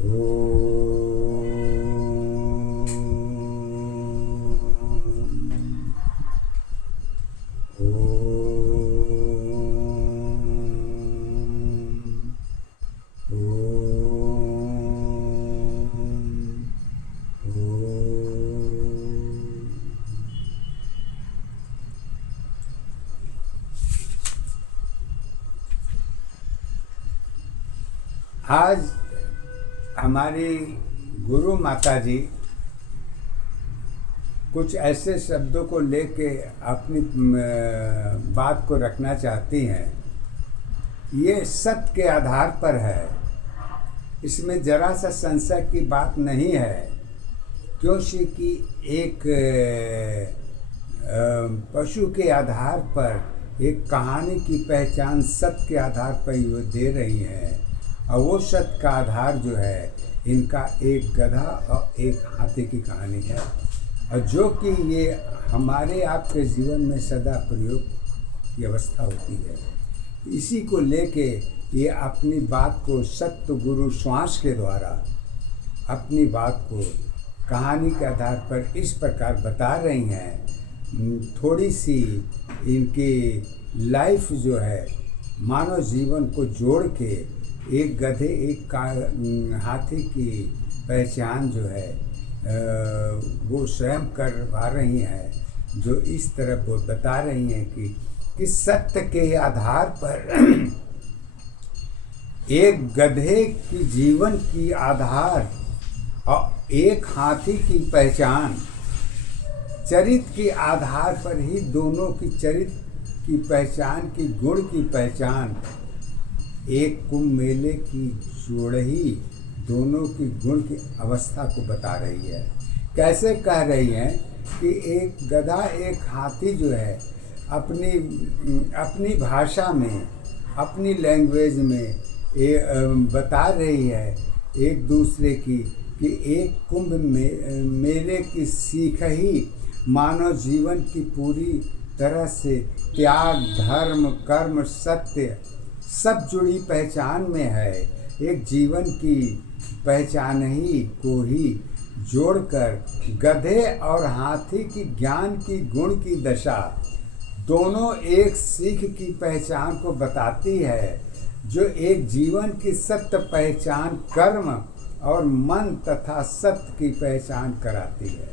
आज हमारी गुरु माता जी कुछ ऐसे शब्दों को लेके अपनी बात को रखना चाहती हैं। ये सत्य के आधार पर है, इसमें जरा सा संशय की बात नहीं है, क्योंकि एक पशु के आधार पर एक कहानी की पहचान सत्य के आधार पर ये दे रही हैं। और वो सत्य का आधार जो है इनका एक गधा और एक हाथी की कहानी है, और जो कि ये हमारे आपके जीवन में सदा प्रयोग की अवस्था होती है। इसी को लेके ये अपनी बात को सत्य गुरु श्वास के द्वारा अपनी बात को कहानी के आधार पर इस प्रकार बता रही हैं। थोड़ी सी इनकी लाइफ जो है मानव जीवन को जोड़ के एक गधे एक हाथी की पहचान जो है वो स्वयं करवा रही हैं, जो इस तरह वो बता रही हैं कि सत्य के आधार पर एक गधे की जीवन की आधार और एक हाथी की पहचान चरित्र के आधार पर ही दोनों की चरित्र की पहचान की गुण की पहचान एक कुंभ मेले की जोड़ही दोनों की गुण की अवस्था को बता रही है। कैसे कह रही हैं कि एक गधा एक हाथी जो है अपनी भाषा में अपनी लैंग्वेज में बता रही है एक दूसरे की कि एक कुंभ मेले की सीख ही मानव जीवन की पूरी तरह से त्याग धर्म कर्म सत्य सब जुड़ी पहचान में है। एक जीवन की पहचान ही को ही जोड़कर गधे और हाथी की ज्ञान की गुण की दशा दोनों एक सीख की पहचान को बताती है, जो एक जीवन की सत्य पहचान कर्म और मन तथा सत्य की पहचान कराती है।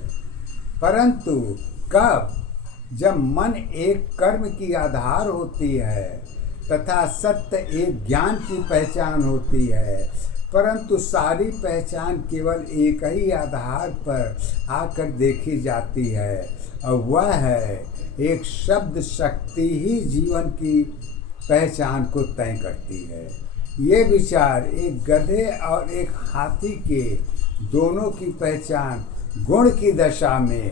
परंतु कब जब मन एक कर्म की आधार होती है तथा सत्य एक ज्ञान की पहचान होती है, परंतु सारी पहचान केवल एक ही आधार पर आकर देखी जाती है, और वह है एक शब्द शक्ति ही जीवन की पहचान को तय करती है। ये विचार एक गधे और एक हाथी के दोनों की पहचान गुण की दशा में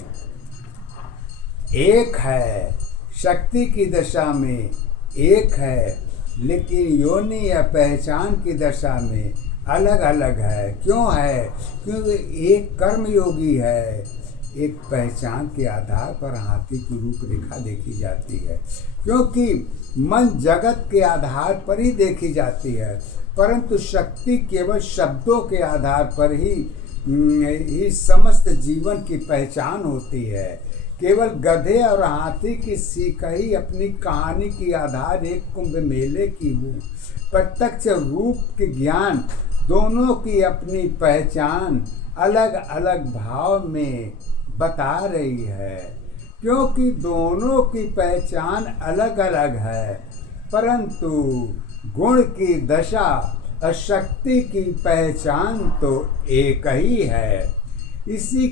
एक है, शक्ति की दशा में एक है, लेकिन योनि या पहचान की दशा में अलग अलग है। क्यों है? क्योंकि एक कर्मयोगी है, एक पहचान के आधार पर हाथी की रूपरेखा देखी जाती है, क्योंकि मन जगत के आधार पर ही देखी जाती है, परंतु शक्ति केवल शब्दों के आधार पर ही समस्त जीवन की पहचान होती है। केवल गधे और हाथी की सीख ही अपनी कहानी की आधार एक कुंभ मेले की हो प्रत्यक्ष रूप के ज्ञान दोनों की अपनी पहचान अलग अलग भाव में बता रही है। क्योंकि दोनों की पहचान अलग अलग है, परंतु गुण की दशा और शक्ति की पहचान तो एक ही है। इसी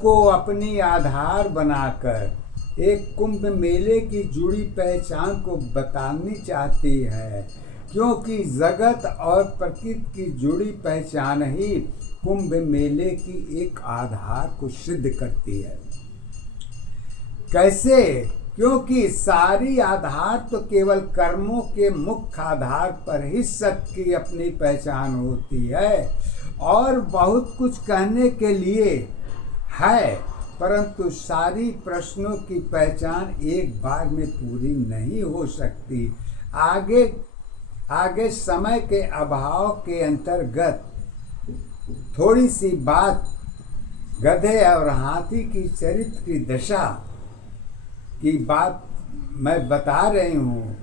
को अपनी आधार बनाकर एक कुंभ मेले की जुड़ी पहचान को बतानी चाहती है, क्योंकि जगत और प्रकृति की जुड़ी पहचान ही कुंभ मेले की एक आधार को सिद्ध करती है। कैसे? क्योंकि सारी आधार तो केवल कर्मों के मुख्य आधार पर ही सत्य की अपनी पहचान होती है, और बहुत कुछ कहने के लिए है, परंतु सारी प्रश्नों की पहचान एक बार में पूरी नहीं हो सकती। आगे समय के अभाव के अंतर्गत थोड़ी सी बात गधे और हाथी की चरित्र की दशा की बात मैं बता रही हूँ,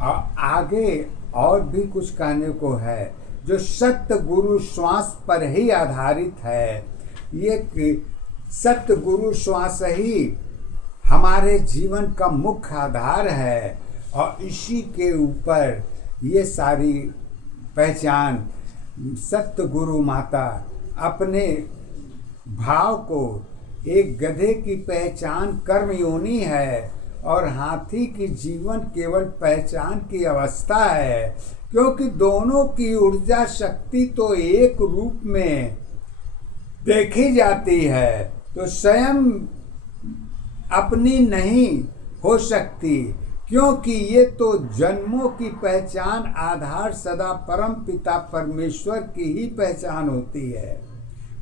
और आगे और भी कुछ कहने को है जो सत्य गुरु श्वास पर ही आधारित है। ये सत्य गुरु श्वास ही हमारे जीवन का मुख्य आधार है, और इसी के ऊपर ये सारी पहचान सत्य गुरु माता अपने भाव को, एक गधे की पहचान कर्म योनि है और हाथी की जीवन केवल पहचान की अवस्था है, क्योंकि दोनों की ऊर्जा शक्ति तो एक रूप में देखी जाती है, तो स्वयं अपनी नहीं हो सकती, क्योंकि ये तो जन्मों की पहचान आधार सदा परम पिता परमेश्वर की ही पहचान होती है।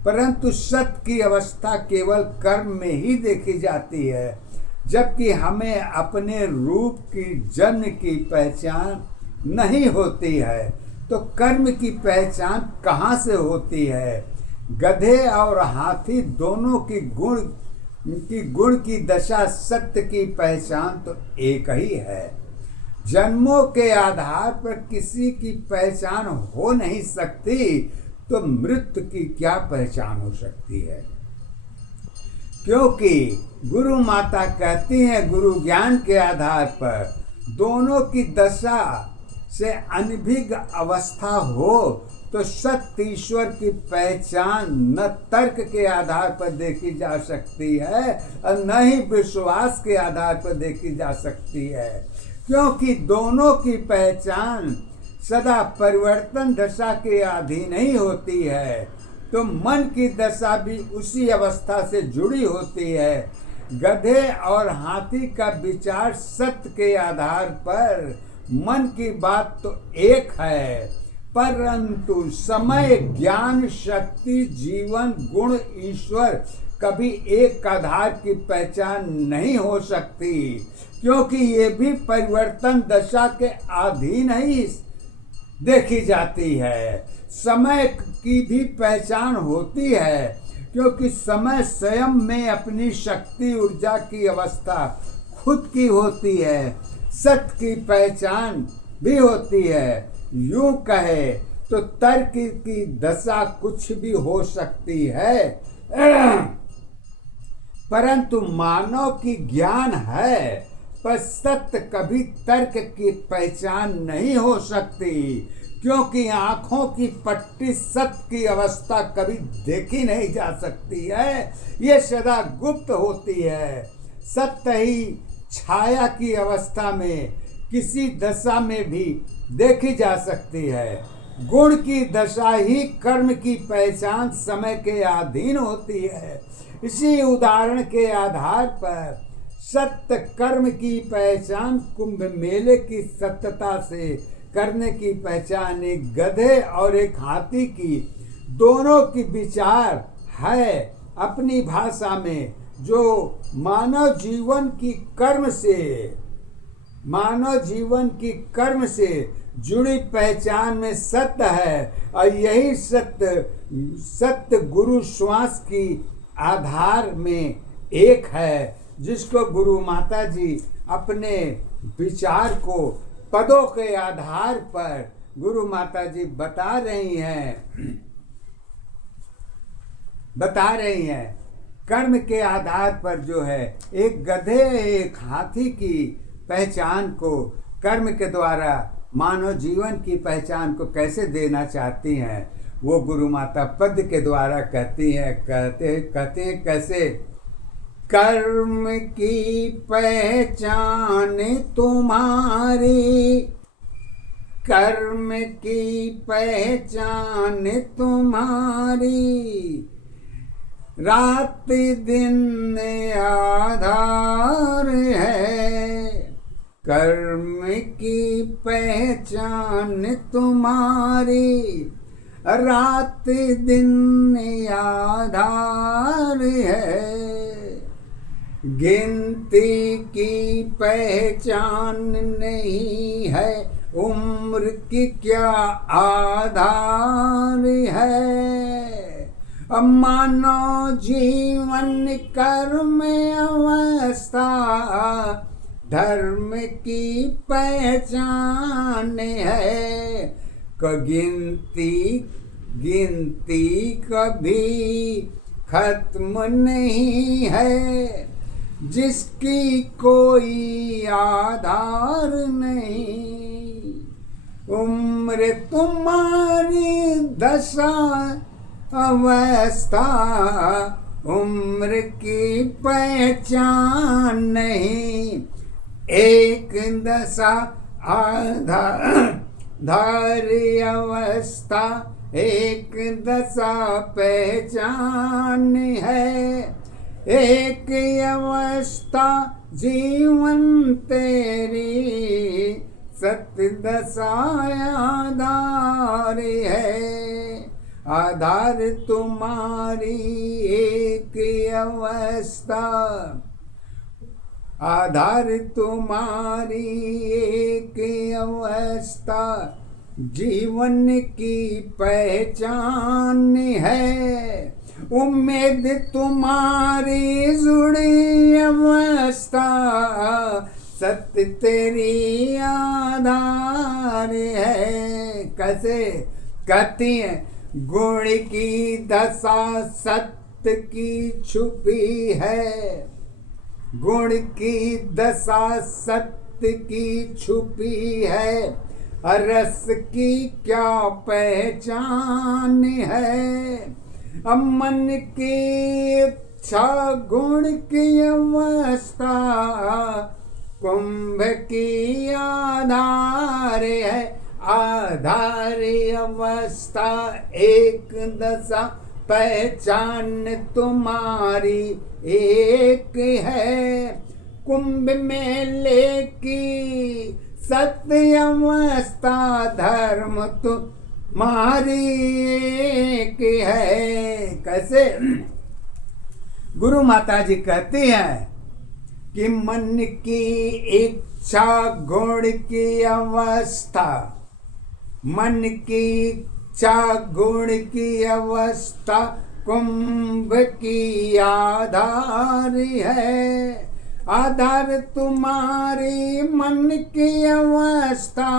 परंतु सत्य की अवस्था केवल कर्म में ही देखी जाती है, जबकि हमें अपने रूप की जन्म की पहचान नहीं होती है, तो कर्म की पहचान कहाँ से होती है? गधे और हाथी दोनों की गुण की दशा सत्य की पहचान तो एक ही है। जन्मों के आधार पर किसी की पहचान हो नहीं सकती, तो मृत्यु की क्या पहचान हो सकती है? क्योंकि गुरु माता कहती हैं गुरु ज्ञान के आधार पर दोनों की दशा से अनभिज्ञ अवस्था हो तो सत्य ईश्वर की पहचान न तर्क के आधार पर देखी जा सकती है और न ही विश्वास के आधार पर देखी जा सकती है, क्योंकि दोनों की पहचान सदा परिवर्तन दशा के अधीन ही होती है। तो मन की दशा भी उसी अवस्था से जुड़ी होती है। गधे और हाथी का विचार सत्य के आधार पर मन की बात तो एक है, परंतु समय, ज्ञान, शक्ति, जीवन, गुण, ईश्वर कभी एक आधार की पहचान नहीं हो सकती, क्योंकि ये भी परिवर्तन दशा के अधीन ही देखी जाती है। समय की भी पहचान होती है, क्योंकि समय स्वयं में अपनी शक्ति ऊर्जा की अवस्था खुद की होती है। सत्य की पहचान भी होती है। यूं कहे तो तर्क की दशा कुछ भी हो सकती है, परंतु मानव की ज्ञान है, पर सत्य कभी तर्क की पहचान नहीं हो सकती, क्योंकि आंखों की पट्टी सत्य की अवस्था कभी देखी नहीं जा सकती है, ये सदा गुप्त होती है। सत्य ही छाया की अवस्था में किसी दशा में भी देखी जा सकती है। गुण की दशा ही कर्म की पहचान समय के अधीन होती है। इसी उदाहरण के आधार पर सत्य कर्म की पहचान कुंभ मेले की सत्यता से करने की पहचान एक गधे और एक हाथी की दोनों की विचार है अपनी भाषा में, जो मानव जीवन की कर्म से जुड़ी पहचान में सत्य है, और यही सत्य गुरु श्वास की आधार में एक है, जिसको गुरु माता जी अपने विचार को पदों के आधार पर गुरु माता जी बता रही हैं। कर्म के आधार पर जो है एक गधे एक हाथी की पहचान को कर्म के द्वारा मानव जीवन की पहचान को कैसे देना चाहती हैं, वो गुरु माता पद के द्वारा कहते हैं कैसे? कर्म की पहचान तुम्हारी, कर्म की पहचान तुम्हारी, रात दिन आधार है। कर्म की पहचान तुम्हारी, रात दिन आधार है। गिनती की पहचान नहीं है, उम्र की क्या आधार है। अब मानव जीवन कर्म अवस्था धर्म की पहचान है। गिनती कभी खत्म नहीं है, जिसकी कोई आधार नहीं। उम्र तुम्हारी दशा अवस्था उम्र की पहचान नहीं। एक दशा धारी अवस्था एक दशा पहचान है। एक अवस्था जीवन तेरी सत्य दशा आधार है। आधार तुम्हारी एक अवस्था आधार तुम्हारी एक अवस्था जीवन की पहचान है। उम्मीद तुम्हारी जुड़ी अवस्था सत्य तेरी आधार है। कैसे कहती है? गुण की दशा सत्य की छुपी है। गुण की दशा सत्य की छुपी है। रस की क्या पहचान है? अब मन की इच्छा गुण की अवस्था कुंभ की आधार है। आधार अवस्था एक दशा पहचान तुम्हारी एक है। कुंभ मेले की सत्य अवस्था धर्म तुम्हारी एक है। कैसे? गुरु माता जी कहती हैं कि मन की इच्छा गुण की अवस्था मन की इच्छा गुण की अवस्था कुंभ की आधार है। आधार तुम्हारी मन की अवस्था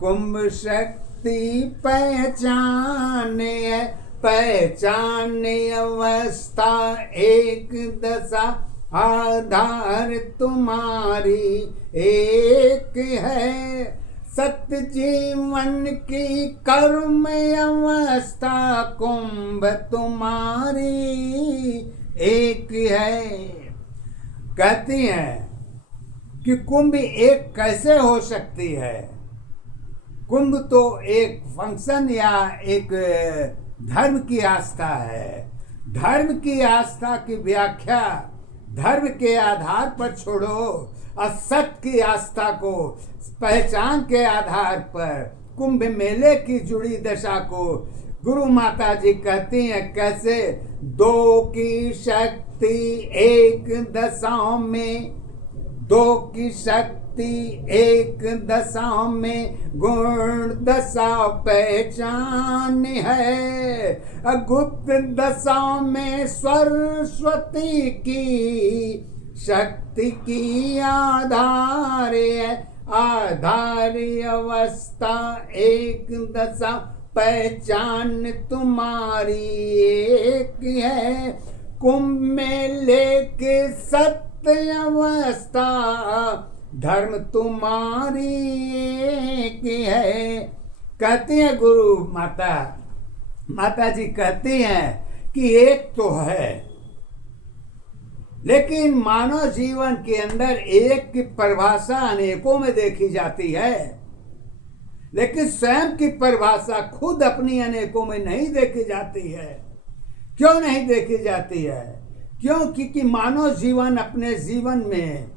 कुंभ शक्ति पहचान है। पहचान अवस्था एक दशा आधार तुम्हारी एक है। सत्य जीवन की कर्म अवस्था कुंभ तुम्हारी एक है। कहती हैं कि कुंभ एक कैसे हो सकती है? कुंभ तो एक फंक्शन या एक धर्म की आस्था है। धर्म की आस्था की व्याख्या धर्म के आधार पर छोड़ो और सत्य की आस्था को पहचान के आधार पर कुंभ मेले की जुड़ी दशा को गुरु माता जी कहती हैं कैसे? दो की शक्ति एक दशाओं में दो की शक्ति एक दशा में गुण दशा पहचान है। गुप्त दशा में सरस्वती की शक्ति की आधार है। आधार अवस्था एक दशा पहचान तुम्हारी एक है। कुंभ में लेके सत्य अवस्था धर्म तुम्हारी एक है। कहती है गुरु माता जी कहती हैं कि एक तो है, लेकिन मानव जीवन के अंदर एक की परिभाषा अनेकों में देखी जाती है, लेकिन स्वयं की परिभाषा खुद अपनी अनेकों में नहीं देखी जाती है। क्यों नहीं देखी जाती है? क्योंकि मानव जीवन अपने जीवन में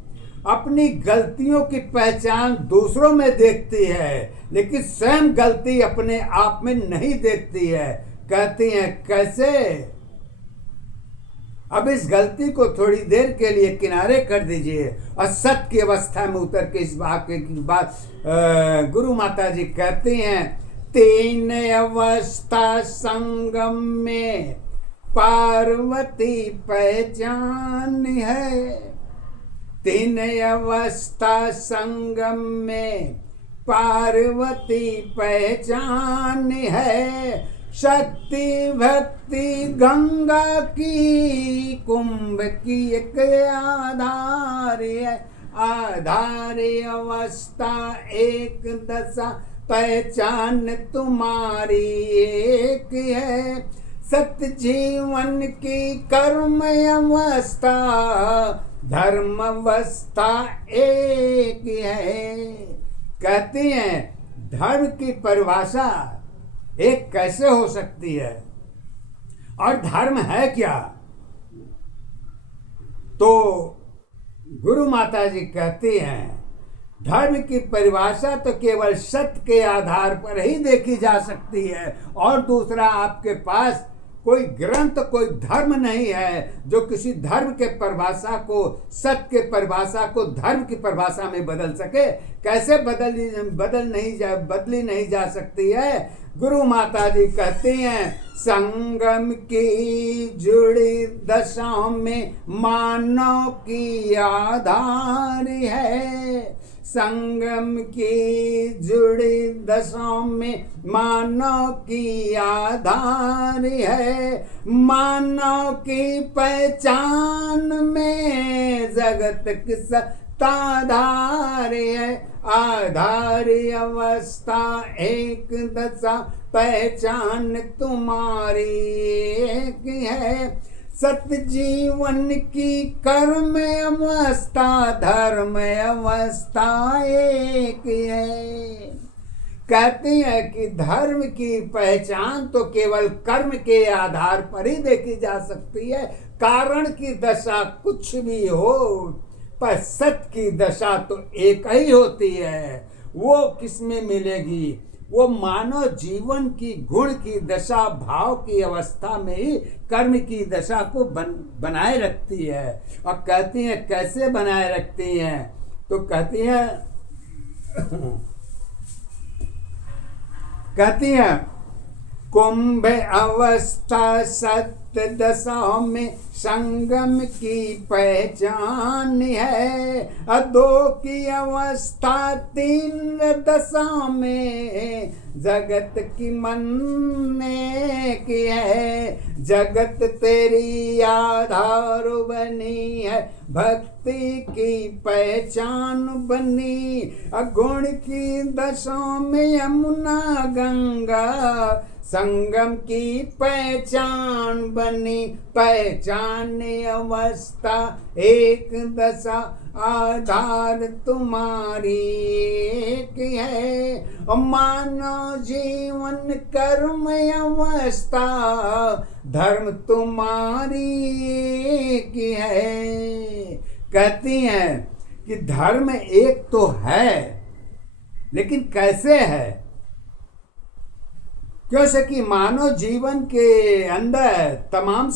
अपनी गलतियों की पहचान दूसरों में देखती है, लेकिन स्वयं गलती अपने आप में नहीं देखती है। कहती हैं कैसे? अब इस गलती को थोड़ी देर के लिए किनारे कर दीजिए और सत्य की अवस्था में उतर के इस वाक्य की बात गुरु माता जी कहती हैं, तीन अवस्था संगम में पार्वती पहचान है। तीन अवस्था संगम में पार्वती पहचान है। शक्ति भक्ति गंगा की कुंभ की एक आधार है। आधार अवस्था एक दशा पहचान तुम्हारी एक है। सत्य जीवन की कर्म अवस्था धर्म अवस्था एक है। कहती हैं धर्म की परिभाषा एक कैसे हो सकती है और धर्म है क्या? तो गुरु माता जी कहती हैं धर्म की परिभाषा तो केवल सत्य के आधार पर ही देखी जा सकती है और दूसरा आपके पास कोई ग्रंथ कोई धर्म नहीं है जो किसी धर्म के परिभाषा को सत्य के परिभाषा को धर्म की परिभाषा में बदल सके। कैसे बदली नहीं जा सकती है? गुरु माता जी कहती हैं संगम की जुड़ी दशाओं में मानव की आधार है। संगम की जुड़ी दशाओं में मानव की आधार है। मानव की पहचान में जगत की सत्ताधार है। आधार अवस्था एक दशा पहचान तुम्हारी एक है। सत्य जीवन की कर्म अवस्था धर्म अवस्था एक है। कहती है कि धर्म की पहचान तो केवल कर्म के आधार पर ही देखी जा सकती है। कारण की दशा कुछ भी हो पर सत्य की दशा तो एक ही होती है। वो किसमें मिलेगी? वो मानव जीवन की गुण की दशा भाव की अवस्था में ही कर्म की दशा को बनाए रखती है। और कहती हैं कैसे बनाए रखती हैं? तो कहती हैं कुंभ अवस्था सत्य दशा में संगम की पहचान है। दो की अवस्था तीन दशा में जगत की मनने की है। जगत तेरी आधार बनी है भक्ति की पहचान बनी। गुण की दशा में यमुना गंगा संगम की पहचान बनी। पहचान अवस्था एक दशा आधार तुम्हारी एक है। मानव जीवन कर्म अवस्था धर्म तुम्हारी एक है। कहती हैं कि धर्म एक तो है लेकिन कैसे है? क्यों कि मानव जीवन के अंदर तमाम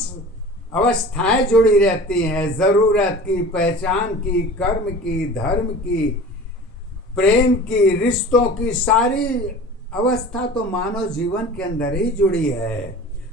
अवस्थाएं जुड़ी रहती हैं। ज़रूरत की, पहचान की, कर्म की, धर्म की, प्रेम की, रिश्तों की, सारी अवस्था तो मानव जीवन के अंदर ही जुड़ी है।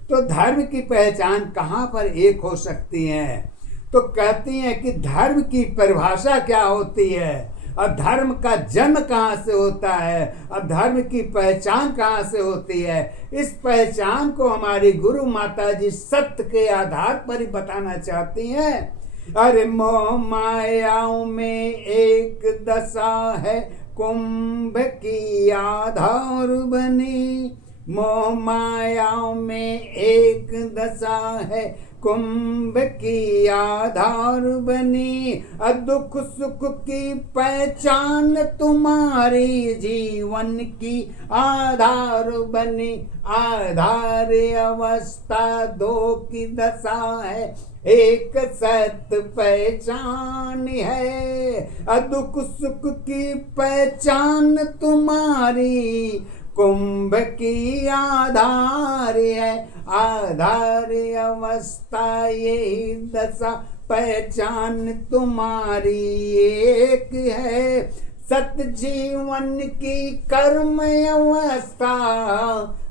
तो धर्म की पहचान कहाँ पर एक हो सकती है? तो कहती हैं कि धर्म की परिभाषा क्या होती है और धर्म का जन्म कहाँ से होता है और धर्म की पहचान कहाँ से होती है। इस पहचान को हमारी गुरु माता जी सत्य के आधार पर ही बताना चाहती हैं। अरे मोह मायाओं में एक दशा है कुंभ की आधार बनी। मोह मायाओं में एक दशा है कुंभ की आधार बनी। दुख सुख की पहचान तुम्हारी जीवन की आधार बनी। आधार अवस्था दो की दशा है एक सत्य पहचान है। दुख सुख की पहचान तुम्हारी कुंभ की आधार है। आधार अवस्था यही दशा पहचान तुम्हारी एक है। सत जीवन की कर्म अवस्था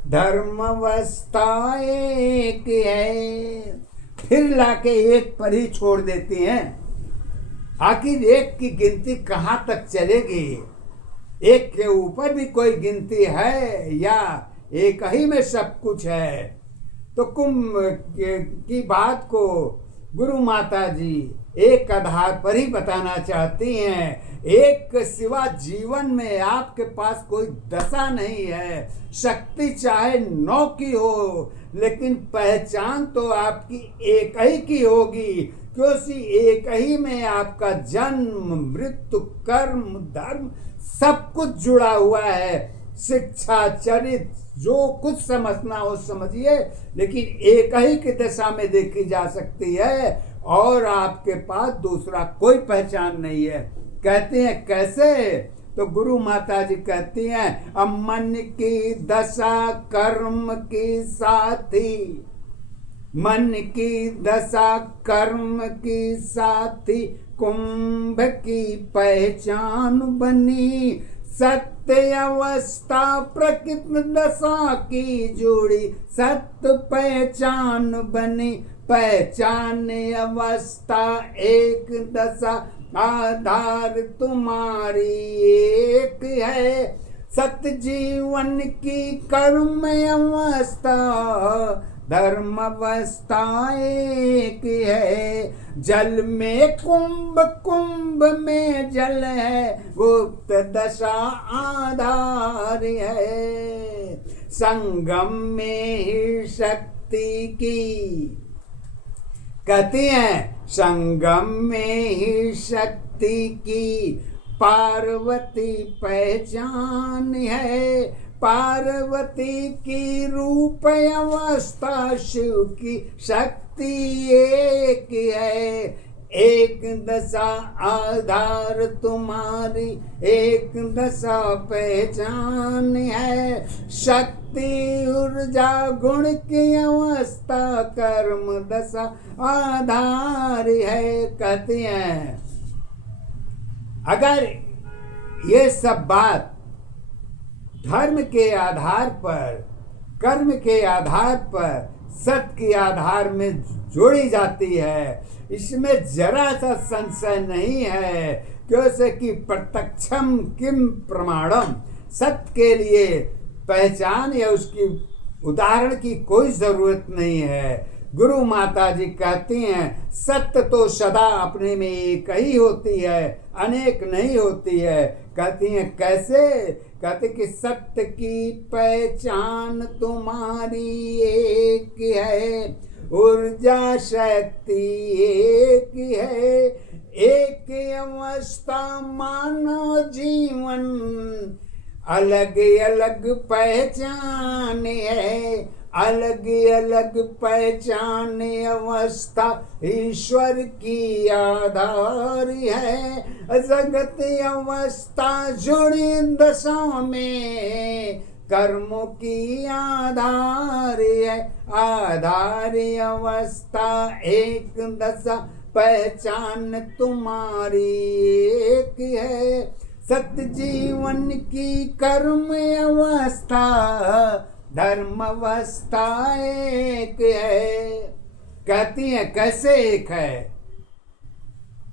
धर्म अवस्था एक है। फिर लाके एक पर ही छोड़ देती हैं। आखिर एक की गिनती कहाँ तक चलेगी? एक के ऊपर भी कोई गिनती है या एक ही में सब कुछ है? तो कुंभ की बात को गुरु माता जी एक आधार पर ही बताना चाहती हैं। एक के सिवा जीवन में आपके पास कोई दशा नहीं है। शक्ति चाहे 9 की हो, लेकिन पहचान तो आपकी एक ही की होगी, क्योंकि एक ही में आपका जन्म मृत्यु कर्म धर्म सब कुछ जुड़ा हुआ है। शिक्षा चरित्र जो कुछ समझना हो समझिए, लेकिन एक ही की दशा में देखी जा सकती है और आपके पास दूसरा कोई पहचान नहीं है। कहते हैं कैसे? तो गुरु माता जी कहती हैं, अब मन की दशा कर्म की साथी, मन की दशा कर्म की साथी कुंभ की पहचान बनी। सत्य अवस्था प्रकृति दशा की जोड़ी सत्य पहचान बनी। पहचान अवस्था एक दशा आधार तुम्हारी एक है। सत्य जीवन की कर्म अवस्था धर्म अवस्था एक है। जल में कुंभ कुंभ में जल है, गुप्त दशा आधार है। संगम में ही शक्ति की, कहती हैं संगम में ही शक्ति की पार्वती पहचान है। पार्वती की रूप अवस्था शिव की शक्ति एक है। एक दशा आधार तुम्हारी एक दशा पहचान है। शक्ति ऊर्जा गुण की अवस्था कर्म दशा आधार है। कहती हैं अगर ये सब बात धर्म के आधार पर कर्म के आधार पर सत्य के आधार में जोड़ी जाती है, इसमें जरा सा संशय नहीं है, क्योंकि प्रत्यक्षम किम प्रमाणम, सत्य के लिए पहचान या उसकी उदाहरण की कोई जरूरत नहीं है। गुरु माता जी कहती हैं सत्य तो सदा अपने में एक ही होती है, अनेक नहीं होती है। कहती हैं कैसे? कहते कि सत्य की पहचान तुम्हारी एक है। ऊर्जा शक्ति एक है। एक अवस्था मानव जीवन अलग अलग पहचान है। अलग अलग पहचान अवस्था ईश्वर की आधार है। जगत अवस्था जुड़ी दशा में कर्मों की आधार है। आधार अवस्था एक दशा पहचान तुम्हारी एक है। सत्य जीवन की कर्म अवस्था धर्म अवस्था एक है। कहती हैं कैसे एक है?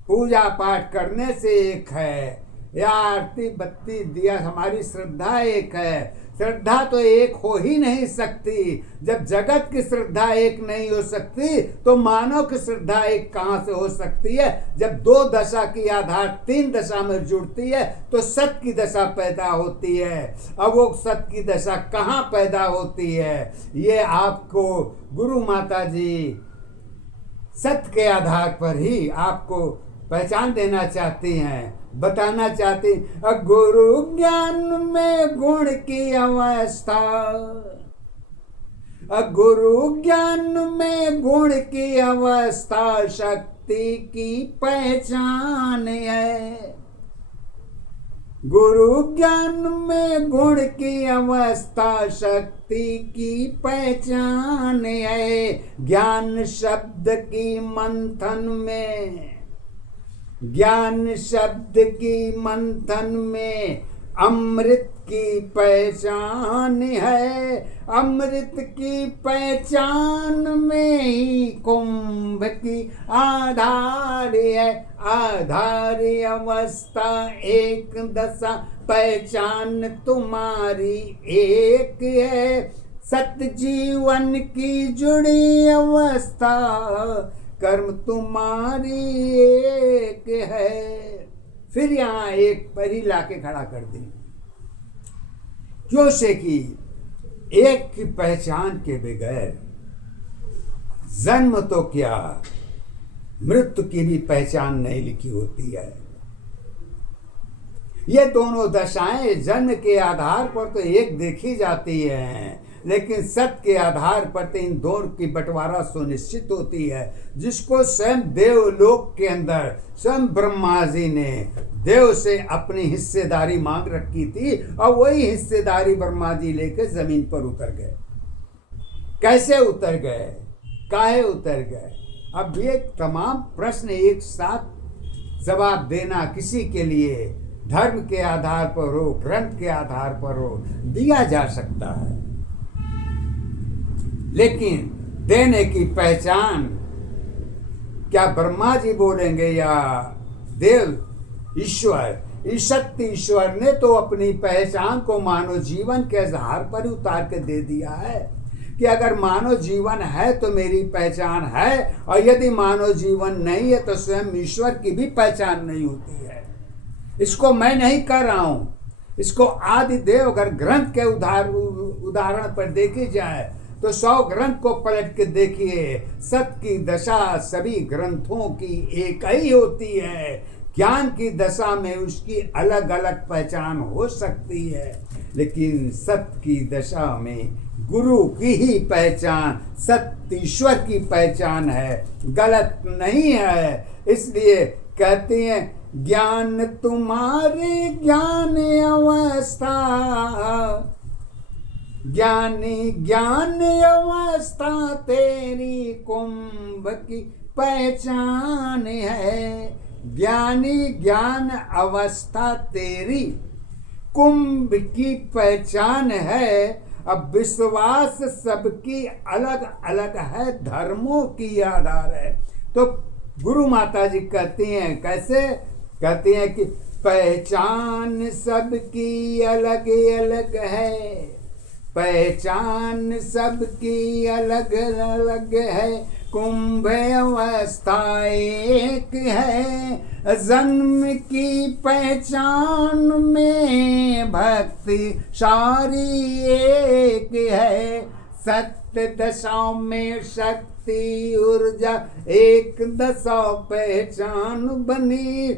पूजा पाठ करने से एक है, या आरती बत्ती दिया हमारी श्रद्धा एक है। श्रद्धा तो एक हो ही नहीं सकती। जब जगत की श्रद्धा एक नहीं हो सकती तो मानव की श्रद्धा एक कहाँ से हो सकती है? जब 2 दशा की आधार 3 दशा में जुड़ती है तो सत्य की दशा पैदा होती है। अब वो सत्य की दशा कहाँ पैदा होती है? ये आपको गुरु माता जी सत्य के आधार पर ही आपको पहचान देना चाहती हैं, बताना चाहती। गुरु ज्ञान में गुण की अवस्था, गुरु ज्ञान में गुण की अवस्था शक्ति की पहचान है। गुरु ज्ञान में गुण की अवस्था शक्ति की पहचान है। ज्ञान शब्द की मंथन में, ज्ञान शब्द की मंथन में अमृत की पहचान है। अमृत की पहचान में ही कुंभ की आधार है। आधार अवस्था एक दशा, पहचान तुम्हारी एक है। सत्य जीवन की जुड़ी अवस्था, कर्म तुम्हारी एक है। फिर यहाँ एक परी लाके खड़ा कर दी, क्यों से कि एक की पहचान के बगैर जन्म तो क्या, मृत्यु की भी पहचान नहीं लिखी होती है। ये दोनों दशाएं जन्म के आधार पर तो एक देखी जाती हैं, लेकिन सत्य के आधार पर तो इन दोनों की बंटवारा सुनिश्चित होती है, जिसको स्वयं देवलोक के अंदर स्वयं ब्रह्मा जी ने देव से अपनी हिस्सेदारी मांग रखी थी, और वही हिस्सेदारी ब्रह्मा जी लेकर जमीन पर उतर गए। कैसे उतर गए, काहे उतर गए? अब ये तमाम प्रश्न एक साथ जवाब देना किसी के लिए धर्म के आधार पर हो, ग्रंथ के आधार पर हो, दिया जा सकता है, लेकिन देने की पहचान क्या ब्रह्मा जी बोलेंगे या देव ईश्वर? इस शक्ति ईश्वर ने तो अपनी पहचान को मानव जीवन के आधार पर उतार के दे दिया है कि अगर मानव जीवन है तो मेरी पहचान है, और यदि मानव जीवन नहीं है तो स्वयं ईश्वर की भी पहचान नहीं होती है। इसको मैं नहीं कर रहा हूं, इसको आदि देव अगर ग्रंथ के उदाहरण पर देखी जाए तो 100 ग्रंथ को पलट के देखिए, सत्य की दशा सभी ग्रंथों की एक ही होती है। ज्ञान की दशा में उसकी अलग अलग पहचान हो सकती है, लेकिन सत्य की दशा में गुरु की ही पहचान, सत्य ईश्वर की पहचान है, गलत नहीं है। इसलिए कहते हैं ज्ञान तुम्हारी ज्ञान अवस्था, ज्ञानी ज्ञान अवस्था तेरी कुंभ की पहचान है। ज्ञानी ज्ञान अवस्था तेरी कुंभ की पहचान है। अब विश्वास सबकी अलग अलग है, धर्मों की आधार है। तो गुरु माता जी कहती हैं, कैसे कहती हैं कि पहचान सबकी अलग अलग है, पहचान सबकी अलग अलग है, कुंभ अवस्था एक है। जन्म की पहचान में भक्ति सारी एक है, सत्य दशा में शक्ति ऊर्जा एक दशा पहचान बनी।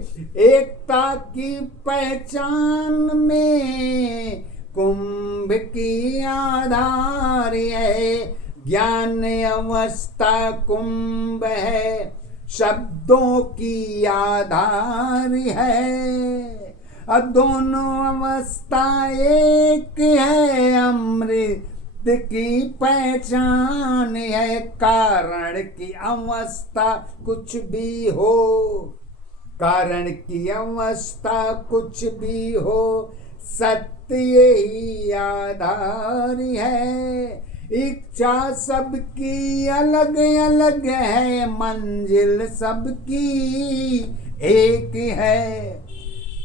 एकता की पहचान में कुंभ की आधार है। ज्ञान अवस्था कुंभ है, शब्दों की आधार है। अब दोनों अवस्था एक है, अमृत की पहचान है। कारण की अवस्था कुछ भी हो, कारण की अवस्था कुछ भी हो, सत्य यही आधार है। इच्छा सबकी अलग अलग है, मंजिल सबकी एक है।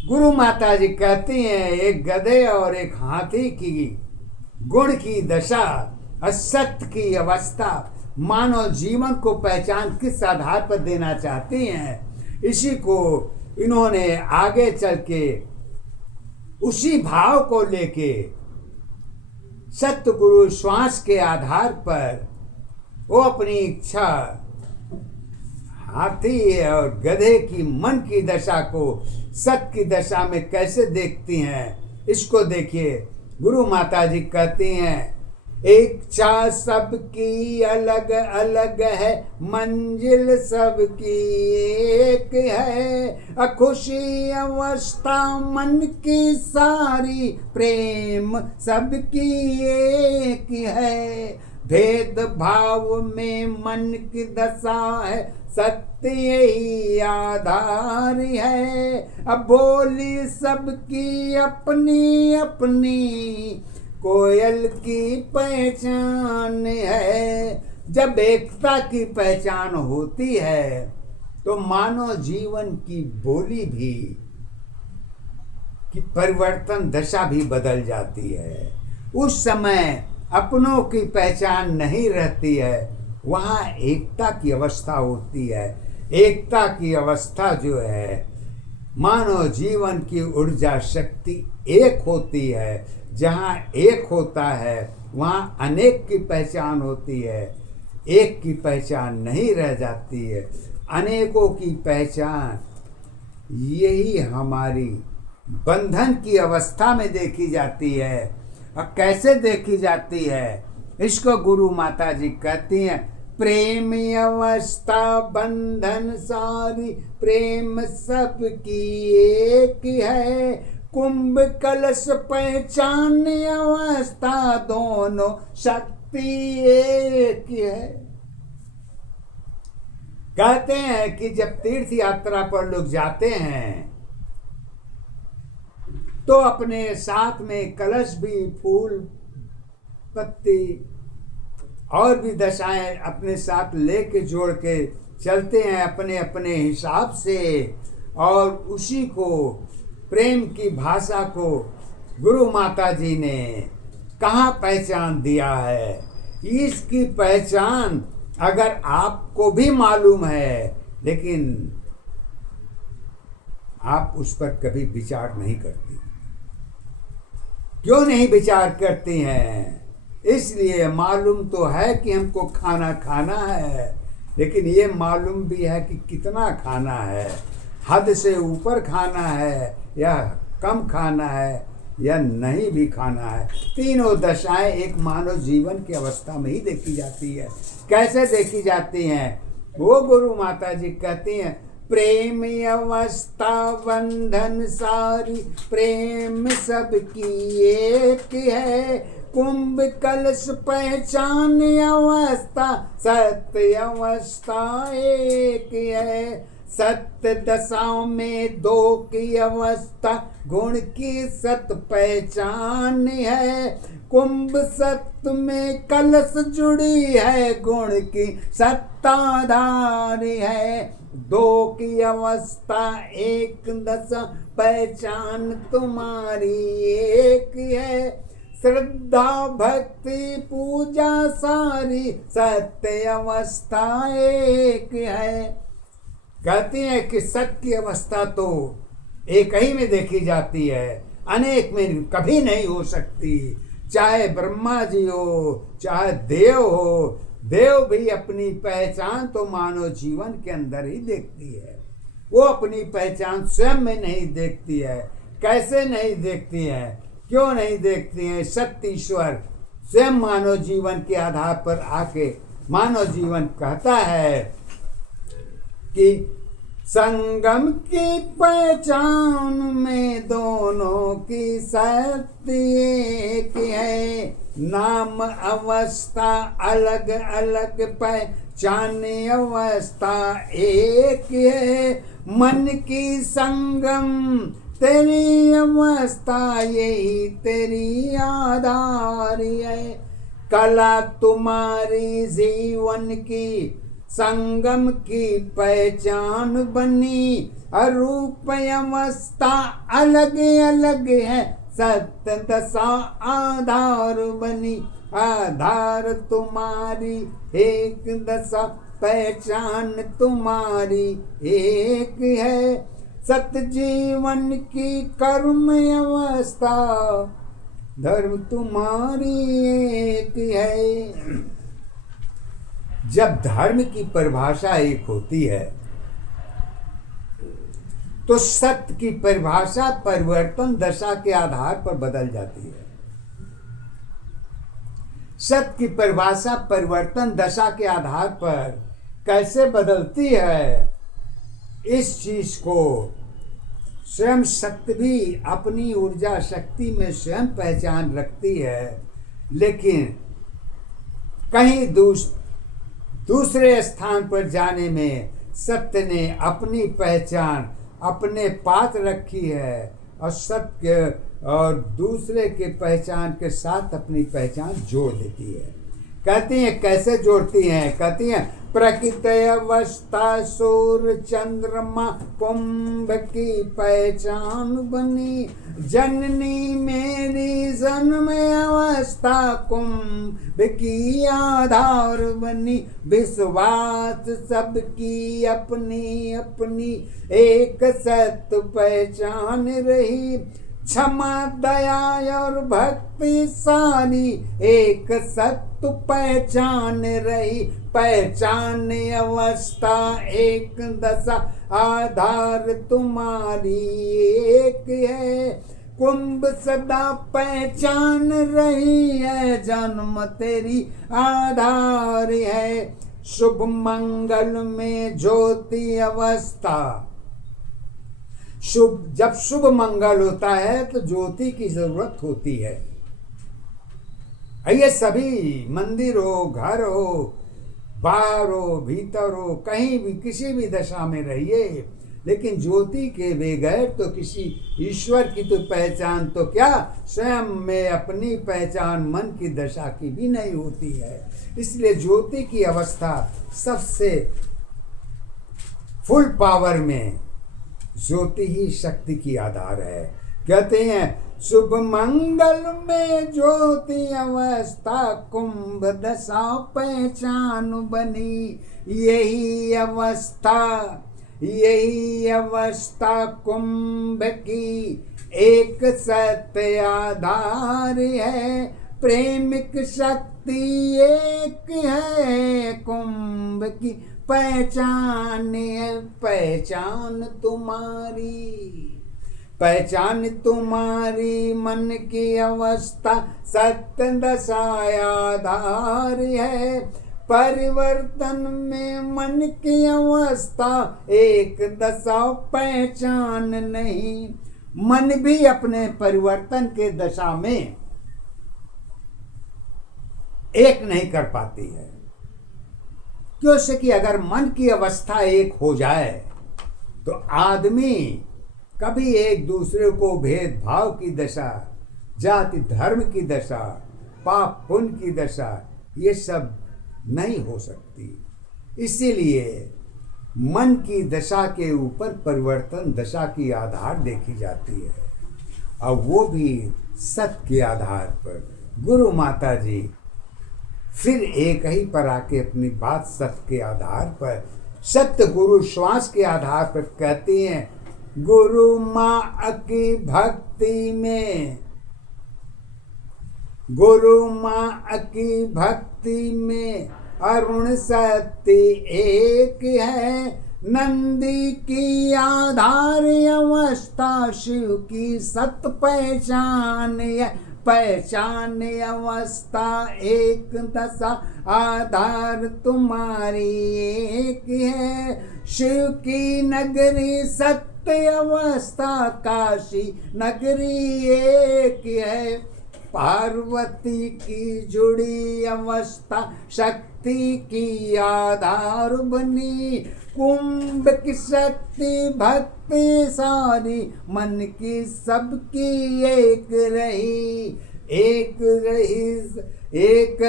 गुरु माता जी कहती हैं, एक गधे और एक हाथी की गुण की दशा, असत्य की अवस्था, मानव जीवन को पहचान किस आधार पर देना चाहती हैं, इसी को इन्होंने आगे चल के उसी भाव को लेके सतगुरु श्वास के आधार पर वो अपनी इच्छा हाथी और गधे की मन की दशा को सत्य की दशा में कैसे देखती हैं, इसको देखिए। गुरु माता जी कहती हैं, इच्छा सबकी अलग अलग है, मंजिल सबकी एक है। खुशी अवस्था मन की सारी, प्रेम सबकी एक है। भेद भाव में मन की दशा है, सत्य यही आधार है। अब बोली सबकी अपनी अपनी, कोयल की पहचान है। जब एकता की पहचान होती है तो मानव जीवन की बोली भी कि परिवर्तन दशा भी बदल जाती है। उस समय अपनों की पहचान नहीं रहती है, वहाँ एकता की अवस्था होती है। एकता की अवस्था जो है, मानव जीवन की ऊर्जा शक्ति एक होती है। जहाँ एक होता है वहाँ अनेक की पहचान होती है, एक की पहचान नहीं रह जाती है। अनेकों की पहचान यही हमारी बंधन की अवस्था में देखी जाती है। और कैसे देखी जाती है, इसको गुरु माता जी कहती हैं, प्रेम अवस्था बंधन सारी, प्रेम सबकी एक है। कुंभ कलश पहचान अवस्था, दोनों शक्ति एक है। कहते हैं कि जब तीर्थ यात्रा पर लोग जाते हैं तो अपने साथ में कलश भी, फूल पत्ती और भी दशाएं अपने साथ लेके जोड़ के चलते हैं अपने अपने हिसाब से। और उसी को, प्रेम की भाषा को गुरु माता जी ने कहाँ पहचान दिया है। इसकी पहचान अगर आपको भी मालूम है, लेकिन आप उस पर कभी विचार नहीं करती। क्यों नहीं विचार करती हैं? इसलिए मालूम तो है कि हमको खाना खाना है, लेकिन ये मालूम भी है कि कितना खाना है, हद से ऊपर खाना है या कम खाना है या नहीं भी खाना है। तीनों दशाएं एक मानव जीवन की अवस्था में ही देखी जाती है। कैसे देखी जाती हैं? वो गुरु माता जी कहती हैं, प्रेम अवस्था बंधन सारी, प्रेम सबकी एक है। कुंभ कलश पहचान अवस्था, सत्य अवस्था एक है। सत्य दशाओं में दो की अवस्था, गुण की सत पहचान है। कुंभ सत्य में कलश जुड़ी है, गुण की सत्ताधार है। दो की अवस्था एक दशा, पहचान तुम्हारी एक है। श्रद्धा भक्ति पूजा सारी, सत्य अवस्था एक है। कहती है कि सत्य की अवस्था तो एक ही में देखी जाती है, अनेक में कभी नहीं हो सकती। चाहे ब्रह्मा जी हो, चाहे देव हो, देव भी अपनी पहचान तो मानव जीवन के अंदर ही देखती है। वो अपनी पहचान स्वयं में नहीं देखती है। कैसे नहीं देखती है? क्यों नहीं देखती है? सत्य ईश्वर स्वयं मानव जीवन के आधार पर आके मानव जीवन कहता है कि संगम की पहचान में दोनों की सत्य एक है। नाम अवस्था अलग अलग, पहचान अवस्था एक है। मन की संगम तेरी अवस्था, यही तेरी आधार है। कला तुम्हारी जीवन की संगम की पहचान बनी, अरूप अवस्था अलग अलग है, सत्य दशा आधार बनी। आधार तुम्हारी एक दशा, पहचान तुम्हारी एक है। सत्य जीवन की कर्म अवस्था, धर्म तुम्हारी एक है। जब धर्म की परिभाषा एक होती है तो सत्य की परिभाषा परिवर्तन दशा के आधार पर बदल जाती है। सत्य की परिभाषा परिवर्तन दशा के आधार पर कैसे बदलती है, इस चीज को स्वयं सत्य भी अपनी ऊर्जा शक्ति में स्वयं पहचान रखती है। लेकिन कहीं दूसरे स्थान पर जाने में सत्य ने अपनी पहचान अपने पास रखी है और सत्य और दूसरे के पहचान के साथ अपनी पहचान जोड़ देती है। कहती हैं कैसे जोड़ती हैं? कहती हैं प्रकृति अवस्था सूर्य चंद्रमा कुंभ की पहचान बनी, जननी मेरी जन्म अवस्था कुंभ की आधार बनी, विश्वास सबकी अपनी अपनी एक सत्य पहचान रही, क्षमा दया और भक्ति सारी एक सत्य पहचान रही, पहचान अवस्था एक दशा आधार तुम्हारी एक है, कुंभ सदा पहचान रही है, जन्म तेरी आधार है, शुभ मंगल में ज्योति अवस्था, जब शुभ मंगल होता है तो ज्योति की जरूरत होती है। ये सभी मंदिर हो, घर हो, बाहर हो, भीतर हो, कहीं भी किसी भी दशा में रहिए, लेकिन ज्योति के बगैर तो किसी ईश्वर की तो पहचान तो क्या, स्वयं में अपनी पहचान मन की दशा की भी नहीं होती है। इसलिए ज्योति की अवस्था सबसे फुल पावर में ज्योति ही शक्ति की आधार है। कहते हैं शुभ मंगल में ज्योति अवस्था कुंभ दशा पहचान बनी, यही अवस्था कुंभ की एक सत्य आधार है, प्रेमिक शक्ति एक है, कुंभ की पहचान है, पहचान तुम्हारी मन की अवस्था सत्य दशा आधार है, परिवर्तन में मन की अवस्था एक दशा पहचान नहीं, मन भी अपने परिवर्तन के दशा में एक नहीं कर पाती है। क्यों से कि अगर मन की अवस्था एक हो जाए तो आदमी कभी एक दूसरे को भेदभाव की दशा, जाति धर्म की दशा, पाप पुण्य की दशा, ये सब नहीं हो सकती। इसीलिए मन की दशा के ऊपर परिवर्तन दशा की आधार देखी जाती है, और वो भी सत्य के आधार पर। गुरु माता जी फिर एक ही पर आके अपनी बात सत्य के आधार पर, सत्य गुरु श्वास के आधार पर कहती हैं, गुरु माँ की भक्ति में, गुरु माँ की भक्ति में अरुण सत्य एक है, नंदी की आधार अवस्था शिव की सत्य पहचान है, पहचान अवस्था एक दशा आधार तुम्हारी एक है, शिव की नगरी सत्य अवस्था काशी नगरी एक है, पार्वती की जुड़ी अवस्था शक्ति की आधार बनी, कुंभ की शक्ति भक्ति सारी मन की सबकी एक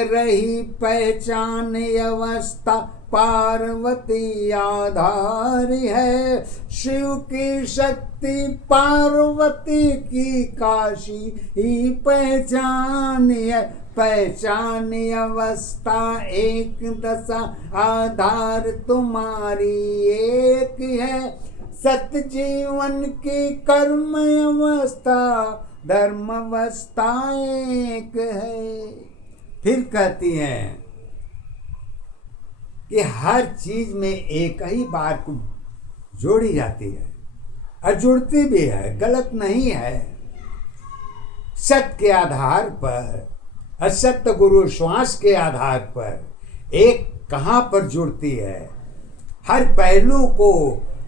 रही पहचान अवस्था पार्वती आधार है, शिव की शक्ति पार्वती की काशी ही पहचान है, पहचान अवस्था एक दशा आधार तुम्हारी एक है, सत्य जीवन की कर्म अवस्था धर्म अवस्था एक है। फिर कहती हैं कि हर चीज में एक ही बार को जोड़ी जाती है और जुड़ती भी है, गलत नहीं है। सत्य के आधार पर, असत्य गुरु श्वास के आधार पर एक कहाँ पर जुड़ती है। हर पहलू को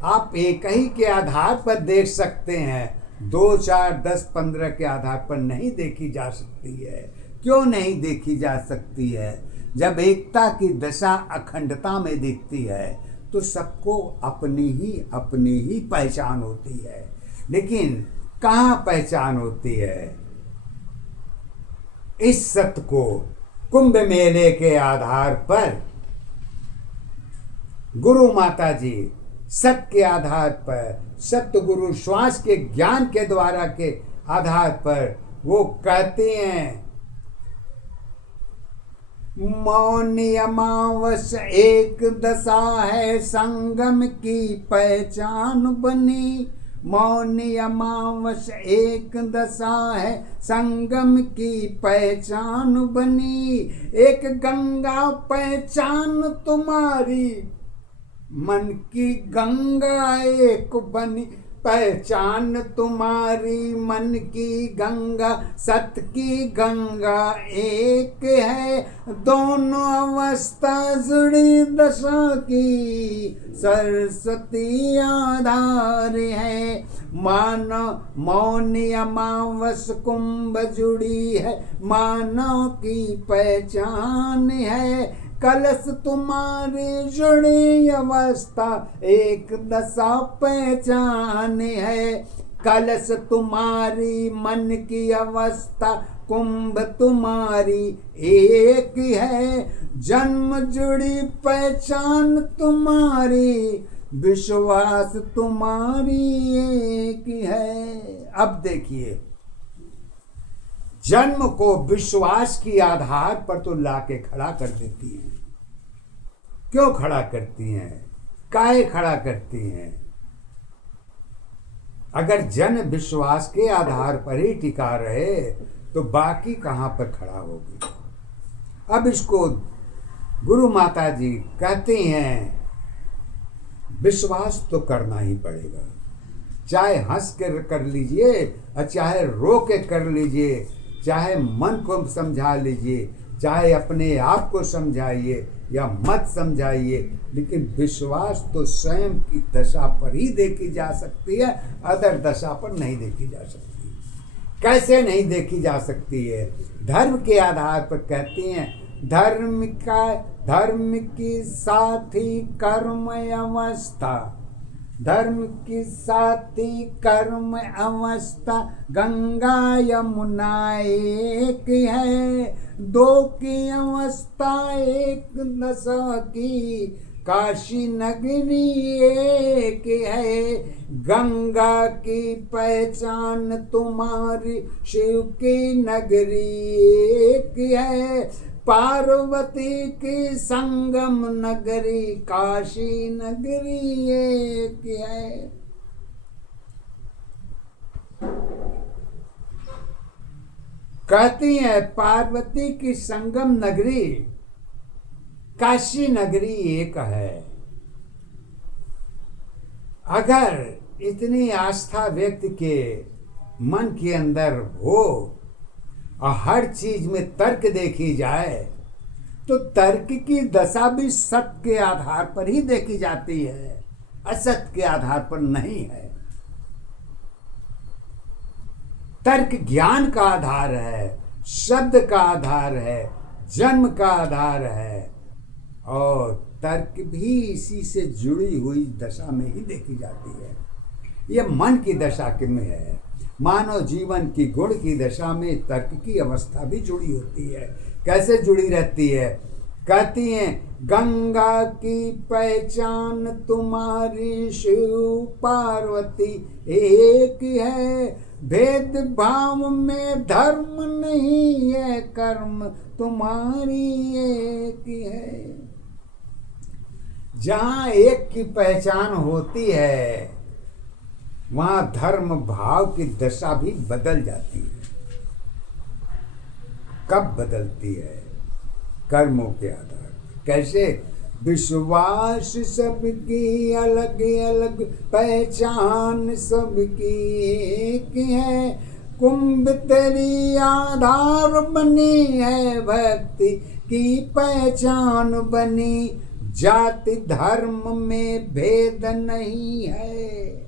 आप एक ही के आधार पर देख सकते हैं, 2, 4, 10, 15 के आधार पर नहीं देखी जा सकती है। क्यों नहीं देखी जा सकती है? जब एकता की दशा अखंडता में दिखती है तो सबको अपनी ही पहचान होती है। लेकिन कहाँ पहचान होती है? इस सत्य को कुंभ मेले के आधार पर गुरु माता जी सत्य के आधार पर, सत्य गुरु श्वास के ज्ञान के द्वारा के आधार पर वो कहते हैं, मौन अमावस एक दशा है संगम की पहचान बनी। मौन अमावस एक दशा है संगम की पहचान बनी। एक गंगा पहचान तुम्हारी, मन की गंगा एक बनी। पहचान तुम्हारी मन की गंगा, सत्य की गंगा एक है। दोनों अवस्था जुड़ी दशा की, सरस्वती आधार है। मानव मौन अमावस कुंभ जुड़ी है, मानव की पहचान है। कलश तुम्हारी जुड़ी अवस्था एक दशा पहचान है। कलश तुम्हारी मन की अवस्था, कुंभ तुम्हारी एक है। जन्म जुड़ी पहचान तुम्हारी, विश्वास तुम्हारी एक है। अब देखिए, जन्म को विश्वास की आधार पर तो लाके खड़ा कर देती हैं। क्यों खड़ा करती हैं? काहे खड़ा करती हैं? अगर जन्म विश्वास के आधार पर ही टिका रहे तो बाकी कहाँ पर खड़ा होगी? अब इसको गुरु माता जी कहते हैं, विश्वास तो करना ही पड़ेगा। चाहे हंस कर कर लीजिए और चाहे रो के कर लीजिए, चाहे मन को समझा लीजिए, चाहे अपने आप को समझाइए या मत समझाइए, लेकिन विश्वास तो स्वयं की दशा पर ही देखी जा सकती है, अदर दशा पर नहीं देखी जा सकती। कैसे नहीं देखी जा सकती है? धर्म के आधार पर कहते हैं, धर्म की साथी कर्म अवस्था, धर्म की साथी कर्म अवस्था गंगा यमुना एक है। दो की अवस्था एक दशा की, काशी नगरी एक है। गंगा की पहचान तुम्हारी, शिव की नगरी एक है। पार्वती की संगम नगरी, काशी नगरी एक है। कहती है पार्वती की संगम नगरी, काशी नगरी एक है। अगर इतनी आस्था व्यक्ति के मन के अंदर हो और हर चीज में तर्क देखी जाए, तो तर्क की दशा भी सत्य के आधार पर ही देखी जाती है, असत्य के आधार पर नहीं है। तर्क ज्ञान का आधार है, शब्द का आधार है, जन्म का आधार है, और तर्क भी इसी से जुड़ी हुई दशा में ही देखी जाती है। यह मन की दशा में है। मानव जीवन की गुण की दशा में तर्क की अवस्था भी जुड़ी होती है। कैसे जुड़ी रहती है? कहती हैं, गंगा की पहचान तुम्हारी, शिव पार्वती एक है। भेद भाव में धर्म नहीं है, कर्म तुम्हारी एक है। जहाँ एक की पहचान होती है, वहाँ धर्म भाव की दशा भी बदल जाती है। कब बदलती है? कर्मों के आधार पर। कैसे? विश्वास सबकी अलग अलग, पहचान सबकी एक है। कुंभ तेरी आधार बनी है, भक्ति की पहचान बनी। जाति धर्म में भेद नहीं है।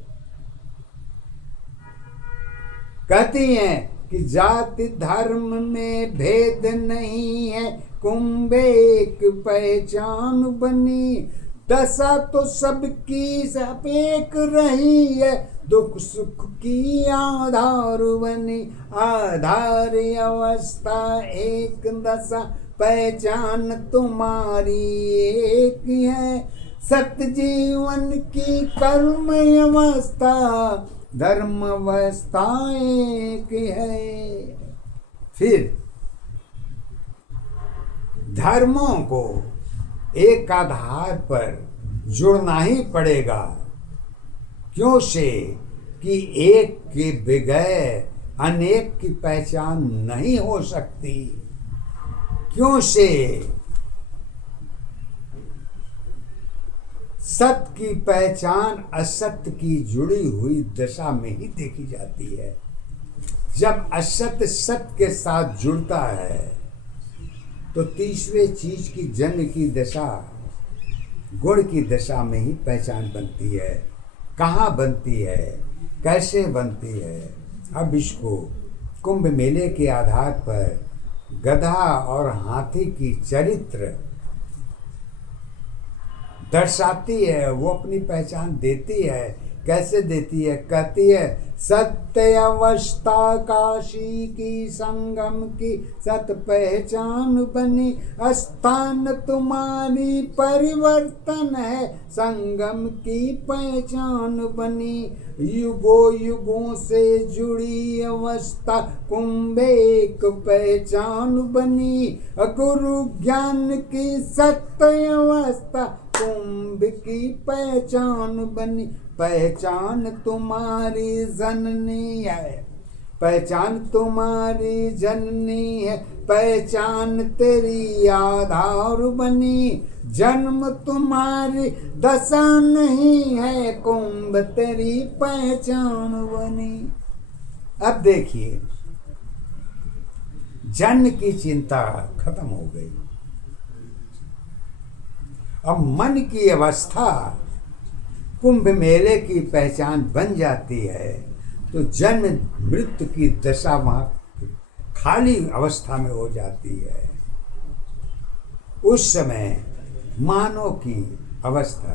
कहती हैं कि जाति धर्म में भेद नहीं है, कुंभ एक पहचान बनी। दशा तो सबकी सब एक रही है, दुख सुख की आधार बनी। आधार अवस्था एक, दशा पहचान तुम्हारी एक है। सत्य जीवन की कर्म अवस्था, धर्म अवस्था एक है। फिर धर्मों को एक आधार पर जुड़ना ही पड़ेगा। क्यों से कि एक के बगैर अनेक की पहचान नहीं हो सकती। क्यों से सत्य की पहचान असत्य की जुड़ी हुई दशा में ही देखी जाती है। जब असत्य सत्य के साथ जुड़ता है तो तीसरे चीज की जन्म की दशा, गुण की दशा में ही पहचान बनती है। कहाँ बनती है, कैसे बनती है? अब इसको कुंभ मेले के आधार पर गधा और हाथी की चरित्र दर्शाती है, वो अपनी पहचान देती है। कैसे देती है? कहती है सत्य अवस्था काशी की संगम की सत पहचान बनी। स्थान तुम्हारी परिवर्तन है, संगम की पहचान बनी। युगों युगों से जुड़ी अवस्था कुंभ एक पहचान बनी। गुरु ज्ञान की सत्य अवस्था कुंभ की पहचान बनी। पहचान तुम्हारी जननी है, पहचान तुम्हारी जननी है, पहचान तेरी आधार बनी। जन्म तुम्हारी दशा नहीं है, कुंभ तेरी पहचान बनी। अब देखिए, जन्म की चिंता खत्म हो गई। अब मन की अवस्था कुंभ मेले की पहचान बन जाती है तो जन्म मृत्यु की दशा वहाँ खाली अवस्था में हो जाती है। उस समय मानव की अवस्था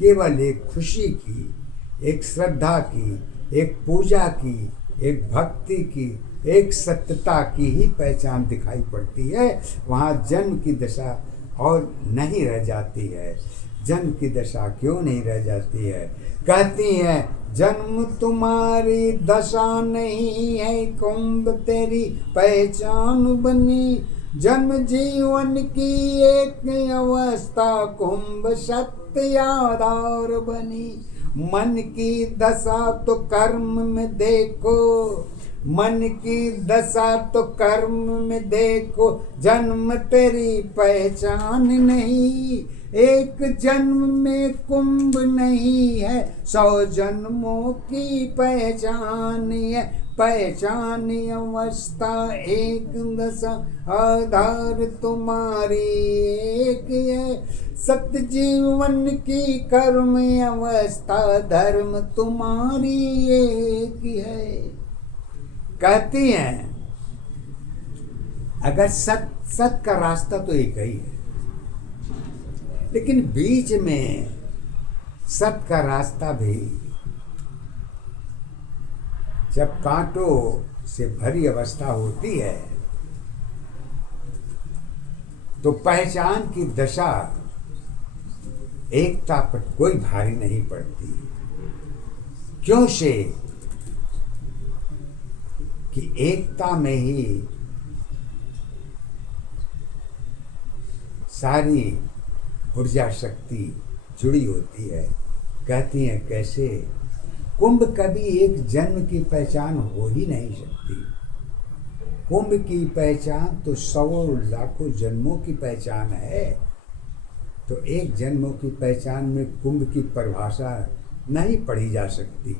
केवल एक खुशी की, एक श्रद्धा की, एक पूजा की, एक भक्ति की, एक सत्यता की ही पहचान दिखाई पड़ती है। वहाँ जन्म की दशा और नहीं रह जाती है। जन्म की दशा क्यों नहीं रह जाती है? कहती है जन्म तुम्हारी दशा नहीं है, कुंभ तेरी पहचान बनी। जन्म जीवन की एक अवस्था, कुंभ सत्य आधार बनी। मन की दशा तो कर्म में देखो, मन की दशा तो कर्म में देखो। जन्म तेरी पहचान नहीं, एक जन्म में कुंभ नहीं है, 100 जन्मों की पहचान है। पहचान अवस्था एक, दशा आधार तुम्हारी एक है। सत्य जीवन की कर्म अवस्था, धर्म तुम्हारी एक है। कहती हैं अगर सत्य का रास्ता तो एक ही है, लेकिन बीच में सत्य का रास्ता भी जब कांटों से भरी अवस्था होती है तो पहचान की दशा एकता पर कोई भारी नहीं पड़ती। क्यों से कि एकता में ही सारी ऊर्जा शक्ति जुड़ी होती है। कहती हैं कैसे? कुंभ कभी एक जन्म की पहचान हो ही नहीं सकती। कुंभ की पहचान तो 100 लाखों जन्मों की पहचान है। तो एक जन्मों की पहचान में कुंभ की परिभाषा नहीं पढ़ी जा सकती।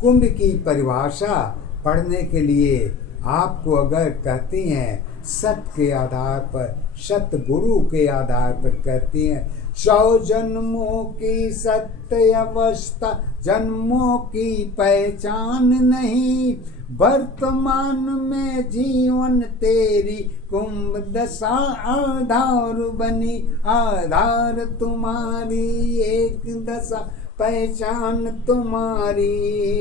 कुंभ की परिभाषा पढ़ने के लिए आपको अगर कहती हैं सत्य के आधार पर, सत्य गुरु के आधार पर कहती हैं 100 जन्मों की सत्य अवस्था, जन्मों की पहचान नहीं। वर्तमान में जीवन तेरी कुंभ दशा आधार बनी, आधार तुम्हारी एक दशा, पहचान तुम्हारी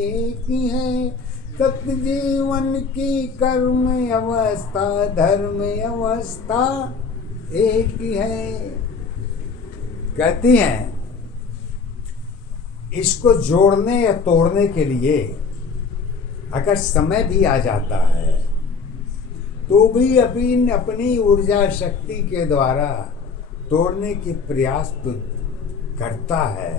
एक है। सत्य जीवन की कर्म अवस्था, धर्म अवस्था एक ही है। कहती हैं इसको जोड़ने या तोड़ने के लिए अगर समय भी आ जाता है तो भी अपनी ऊर्जा शक्ति के द्वारा तोड़ने के प्रयास तो करता है,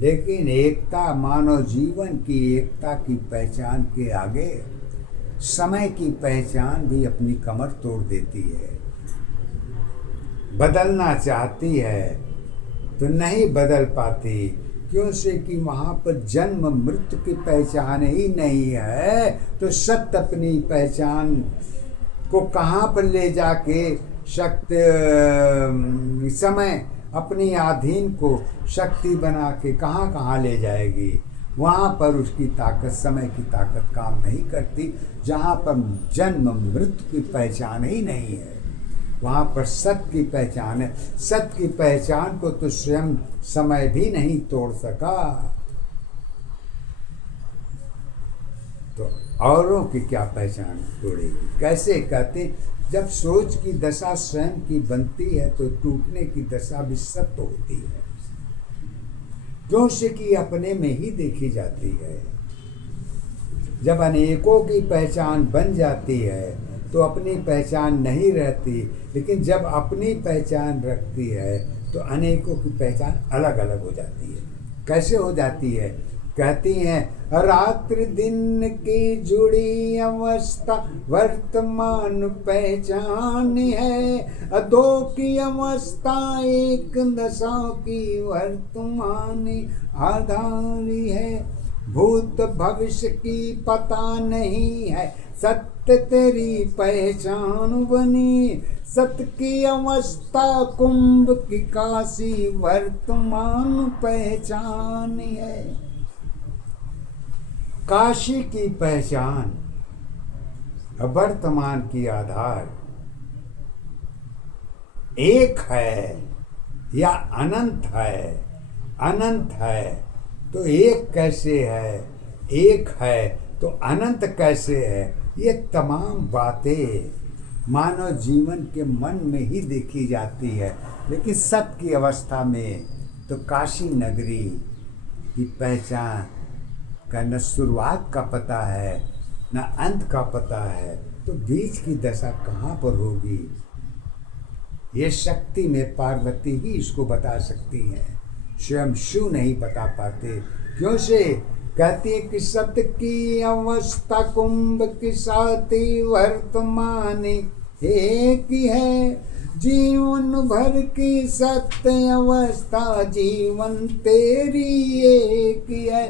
लेकिन एकता, मानव जीवन की एकता की पहचान के आगे समय की पहचान भी अपनी कमर तोड़ देती है। बदलना चाहती है तो नहीं बदल पाती, क्यों से कि वहाँ पर जन्म मृत्यु की पहचान ही नहीं है। तो सत्य अपनी पहचान को कहाँ पर ले जाके शक्ति समय अपनी आधीन को शक्ति बना के कहाँ कहाँ ले जाएगी। वहाँ पर उसकी ताकत, समय की ताकत काम नहीं करती। जहाँ पर जन्म मृत्यु की पहचान ही नहीं है वहाँ पर सत्य की पहचान है। सत्य की पहचान को तो स्वयं समय भी नहीं तोड़ सका, तो औरों की क्या पहचान तोड़ेगी। कैसे कहते, जब सोच की दशा स्वयं की बनती है तो टूटने की दशा भी सत्य होती है, क्यों से कि अपने में ही देखी जाती है। जब अनेकों की पहचान बन जाती है तो अपनी पहचान नहीं रहती, लेकिन जब अपनी पहचान रखती है तो अनेकों की पहचान अलग अलग हो जाती है। कैसे हो जाती है? कहती हैं रात्रि दिन की जुड़ी अवस्था वर्तमान पहचान है, दो की अवस्था एक दशा की वर्तमान आधारी है। भूत भविष्य की पता नहीं है, सत्य तेरी पहचान बनी। सत्य की अवस्था कुंभ की काशी वर्तमान पहचान है। काशी की पहचान वर्तमान की आधार एक है या अनंत है। अनंत है तो एक कैसे है, एक है तो अनंत कैसे है। ये तमाम बातें मानव जीवन के मन में ही देखी जाती है, लेकिन सत्य की अवस्था में तो काशी नगरी की पहचान का न शुरुआत का पता है न अंत का पता है, तो बीच की दशा कहाँ पर होगी। ये शक्ति में पार्वती ही इसको बता सकती हैं, स्वयं शिव नहीं बता पाते। क्यों से? कहती है कि सत्य की अवस्था कुंभ की साथी वर्तमान एक ही है। जीवन भर की सत्य अवस्था जीवन तेरी एक ही है।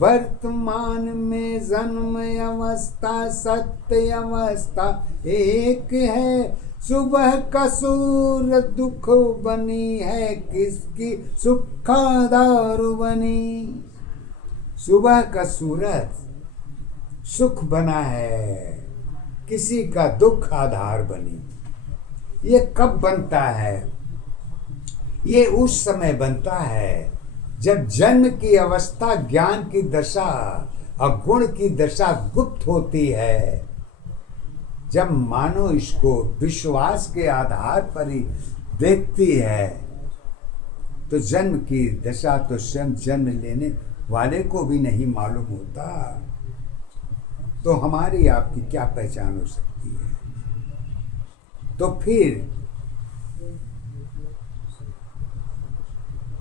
वर्तमान में जन्म अवस्था सत्य अवस्था एक है। सुबह का सूरज दुख बनी है, किसकी सुखाधार बनी। सुबह का सूरज सुख बना है, किसी का दुख आधार बनी। ये कब बनता है? ये उस समय बनता है जब जन्म की अवस्था ज्ञान की दशा और गुण की दशा गुप्त होती है। जब मानो इसको विश्वास के आधार पर ही देखती है तो जन्म की दशा तो स्वयं जन्म लेने वाले को भी नहीं मालूम होता, तो हमारी आपकी क्या पहचान हो सकती है। तो फिर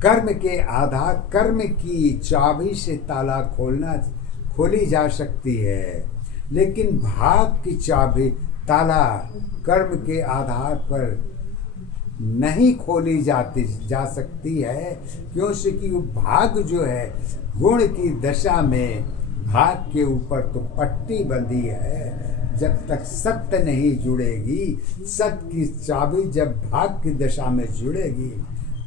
कर्म के आधार, कर्म की चाबी से ताला खोली जा सकती है, लेकिन भाग की चाबी ताला कर्म के आधार पर नहीं खोली जा सकती है। क्यों से कि वो भाग जो है गुण की दशा में भाग के ऊपर तो पट्टी बंधी है। जब तक सत्य नहीं जुड़ेगी, सत्य की चाबी जब भाग की दशा में जुड़ेगी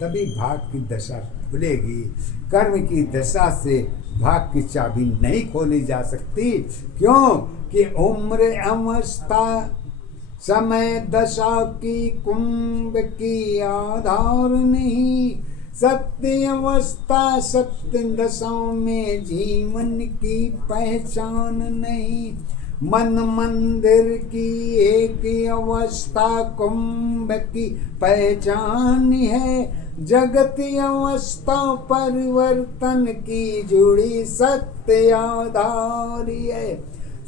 तभी भाग की दशा खुलेगी। कर्म की दशा से भाग की चाबी नहीं खोली जा सकती। क्यों कि उम्र अवस्था समय दशा की कुंभ की आधार नहीं। सत्य अवस्था सत्य दशाओं में जीवन की पहचान नहीं। मन मंदिर की एक अवस्था कुंभ की पहचान है। जगत अवस्था परिवर्तन की जुड़ी सत्य आधारी है।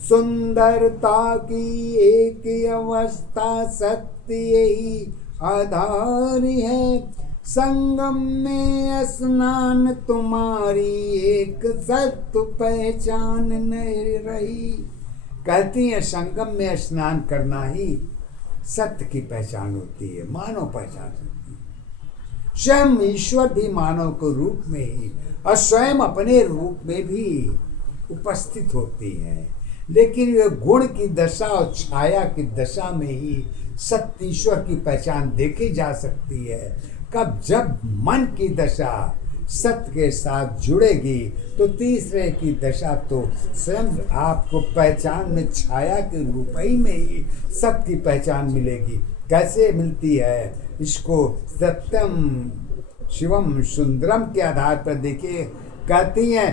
सुंदरता की एक अवस्था सत्य ही आधार है। संगम में स्नान तुम्हारी एक सत्य पहचान नहीं रही। कहती है संगम में स्नान करना ही सत्य की पहचान होती है, मानव पहचान होती है। स्वयं ईश्वर भी मानव के रूप में ही और स्वयं अपने रूप में भी उपस्थित होती है। लेकिन वे गुण की दशा और छाया की दशा में ही सत्य ईश्वर की पहचान देखी जा सकती है। कब जब मन की दशा सत्य के साथ जुड़ेगी तो तीसरे की दशा तो स्वयं आपको पहचान में छाया के रूप ही में ही सत्य की पहचान मिलेगी। कैसे मिलती है? इसको सत्यम शिवम सुंदरम के आधार पर देखिए। कहती हैं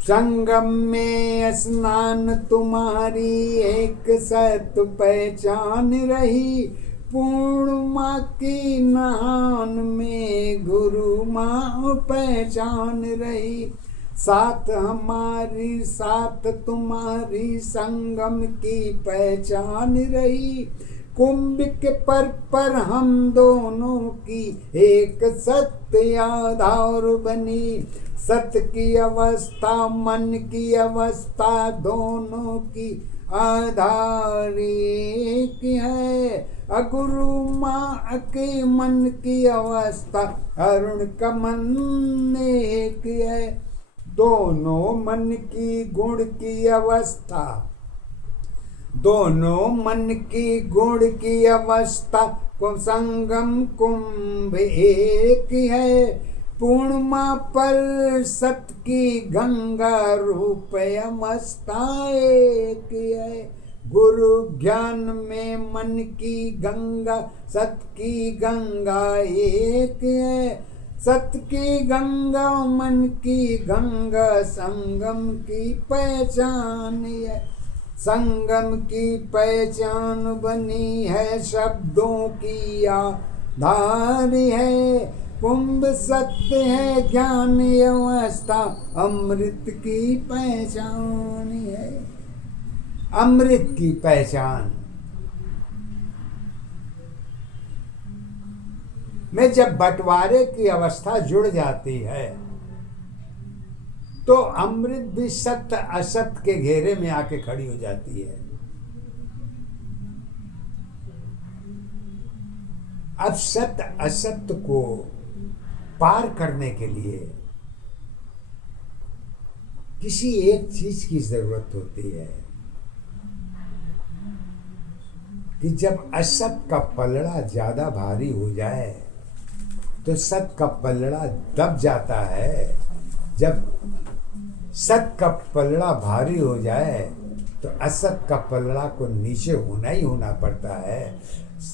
संगम में स्नान तुम्हारी एक सत्य पहचान रही। पूर्णिमा की नहान में गुरु माँ पहचान रही। साथ हमारी साथ तुम्हारी संगम की पहचान रही। कुंभ के पर हम दोनों की एक सत्य आधार बनी। सत्य की अवस्था मन की अवस्था दोनों की आधार एक है। अगुरु माँ के मन की अवस्था अरुण का मन एक है। दोनों मन की गुण की अवस्था दोनों मन की गुण की अवस्था को संगम कुंभ एक है। पूर्णिमा पर सत्य की गंगा रूप अवस्था एक है। गुरु ज्ञान में मन की गंगा सत्य की गंगा एक है। सत्य की गंगा मन की गंगा संगम की पहचान है। संगम की पहचान बनी है शब्दों की आधार है। कुंभ सत्य है ज्ञान अवस्था अमृत की पहचान है। अमृत की पहचान में जब बंटवारे की अवस्था जुड़ जाती है तो अमृत भी सत्य असत्य के घेरे में आके खड़ी हो जाती है। अब सत्य असत्य को पार करने के लिए किसी एक चीज की जरूरत होती है कि जब असत का पलड़ा ज्यादा भारी हो जाए तो सत का पलड़ा दब जाता है। जब सत का पलड़ा भारी हो जाए तो असत का पलड़ा को नीचे होना ही होना पड़ता है।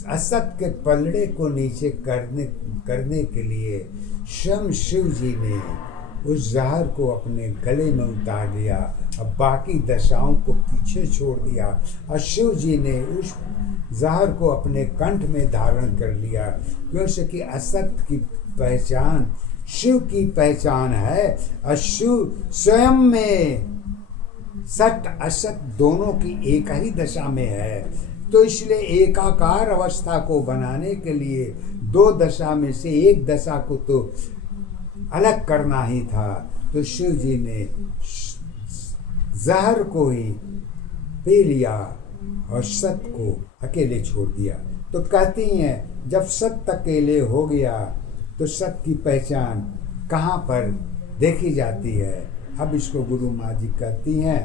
असत के पलड़े को नीचे करने के लिए स्वयं शिव जी ने उस जहर को अपने गले में उतार लिया और बाकी दशाओं को पीछे छोड़ दिया और शिव जी ने उस जहर को अपने कंठ में धारण कर लिया। क्योंकि असत की पहचान शिव की पहचान है और शिव स्वयं में सत्य असत दोनों की एक ही दशा में है। तो इसलिए एकाकार अवस्था को बनाने के लिए दो दशा में से एक दशा को तो अलग करना ही था। तो शिव जी ने जहर को ही पी लिया और सत्य को अकेले छोड़ दिया। तो कहती हैं जब सत्य अकेले हो गया तो सत्य की पहचान कहाँ पर देखी जाती है। अब इसको गुरु माँ जी कहती हैं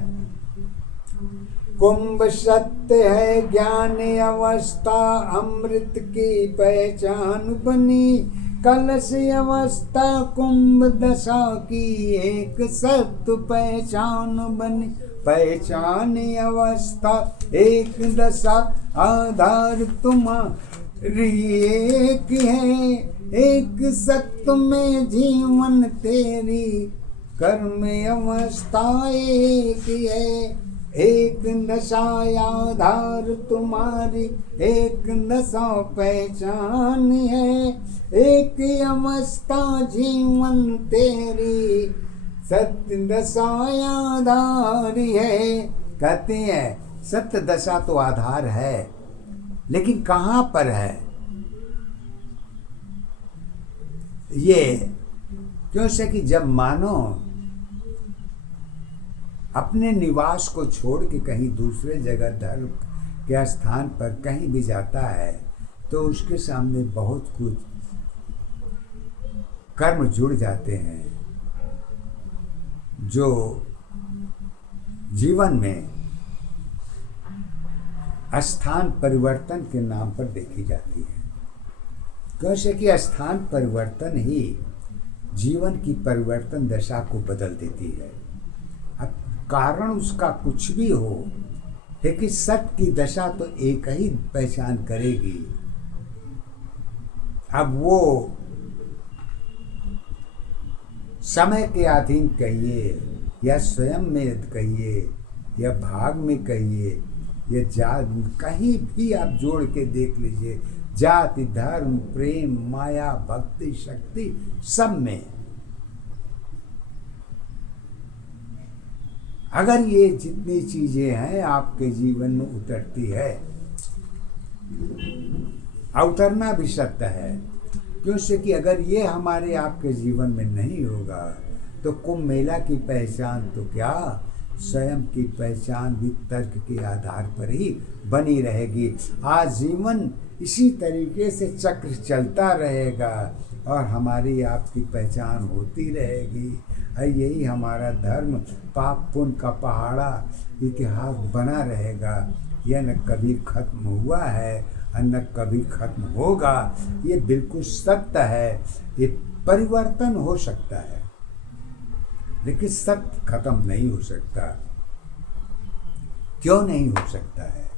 कुंभ सत्य है ज्ञान अवस्था अमृत की पहचान बनी। कलश अवस्था कुंभ दशा की एक सत्य पहचान बनी, पहचान अवस्था एक दशा आधार तुम्हारी एक है, एक सत्य में जीवन तेरी कर्म अवस्था एक है, एक दशा आधार तुम्हारी एक दशा पहचान है, एक अवस्था जीवन तेरी सत्य दशा आधार है। कहते हैं सत्य दशा तो आधार है, लेकिन कहाँ पर है ये? क्यों से कि जब मानो अपने निवास को छोड़ के कहीं दूसरे जगह धर्म के स्थान पर कहीं भी जाता है तो उसके सामने बहुत कुछ कर्म जुड़ जाते हैं जो जीवन में स्थान परिवर्तन के नाम पर देखी जाती है। क्योंकि कि स्थान परिवर्तन ही जीवन की परिवर्तन दशा को बदल देती है। अब कारण उसका कुछ भी हो, लेकिन सत्य की दशा तो एक ही पहचान करेगी। अब वो समय के अधीन कहिए या स्वयं में कहिए या भाग में कहिए या जात, कहीं भी आप जोड़ के देख लीजिए, जाति धर्म प्रेम माया भक्ति शक्ति सब में अगर ये जितनी चीजें हैं आपके जीवन में उतरती है, उतरना भी सत्य है। क्योंकि कि अगर ये हमारे आपके जीवन में नहीं होगा तो कुंभ मेला की पहचान तो क्या, स्वयं की पहचान भी तर्क के आधार पर ही बनी रहेगी। आजीवन इसी तरीके से चक्र चलता रहेगा और हमारी आपकी पहचान होती रहेगी। और यही हमारा धर्म पाप पुण्य का पहाड़ा इतिहास बना रहेगा। यह न कभी खत्म हुआ है और न कभी खत्म होगा। ये बिल्कुल सत्य है। ये परिवर्तन हो सकता है लेकिन सत्य खत्म नहीं हो सकता। क्यों नहीं हो सकता है?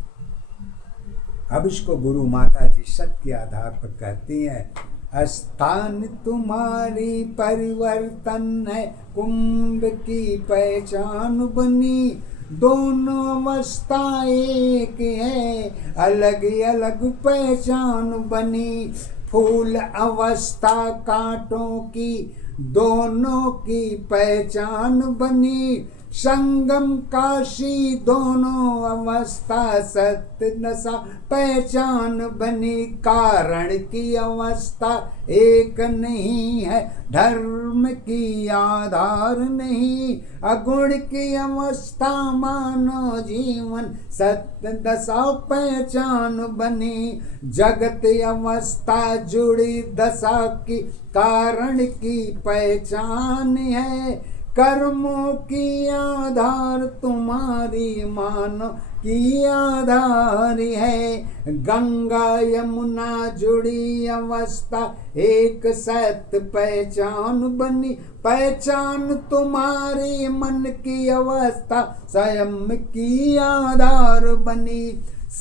अब इसको गुरु माता जी सत्य के आधार पर कहती हैं, स्थान तुम्हारी परिवर्तन है, कुंभ की पहचान बनी, दोनों अवस्था एक है, अलग अलग पहचान बनी, फूल अवस्था कांटों की, दोनों की पहचान बनी, संगम काशी दोनों अवस्था सत्य दशा पहचान बनी, कारण की अवस्था एक नहीं है, धर्म की आधार नहीं, अगुण की अवस्था मानो जीवन सत्य दशा पहचान बनी, जगत अवस्था जुड़ी दशा की कारण की पहचान है, कर्मों की आधार तुम्हारी मानो की आधार है, गंगा यमुना जुड़ी अवस्था एक सत्य पहचान बनी, पहचान तुम्हारी मन की अवस्था स्वयं की आधार बनी,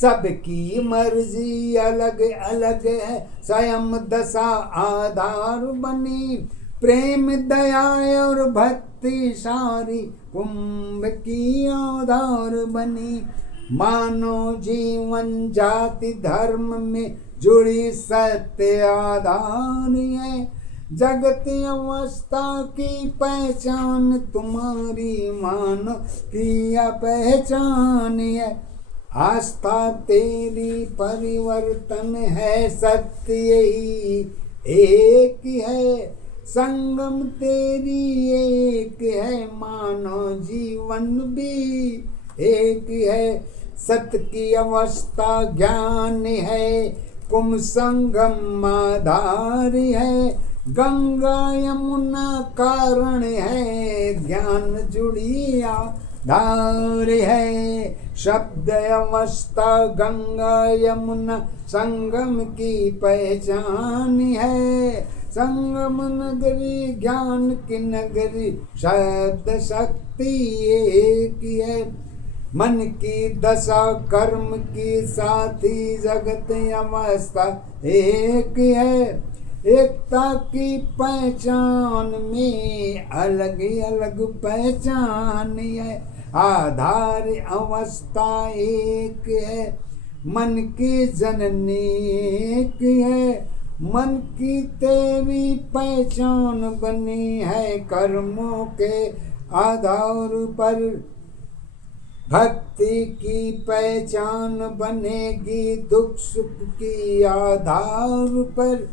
सबकी मर्जी अलग अलग है, स्वयं दशा आधार बनी, प्रेम दया और भक्ति सारी कुंभ की आधार बनी, मानो जीवन जाति धर्म में जुड़ी सत्य आधार है, जगत अवस्था की पहचान तुम्हारी मानो की पहचान है, आस्था तेरी परिवर्तन है, सत्य यही एक है, संगम तेरी एक है, मानो जीवन भी एक है, सत्य की अवस्था ज्ञान है, कुंभ संगम आधार है, गंगा यमुना कारण है, ज्ञान जुड़ी आधार है, शब्द अवस्था गंगा यमुना संगम की पहचान है, संगम नगरी ज्ञान की नगरी, शब्द शक्ति एक ही है। मन की दशा कर्म की साथी, जगत अवस्था एक है। एकता की पहचान में अलग अलग पहचान है, आधार अवस्था एक है। मन की जननी एक है, मन की तेरी पहचान बनी है। कर्मों के आधार पर भक्ति की पहचान बनेगी, दुख सुख की आधार पर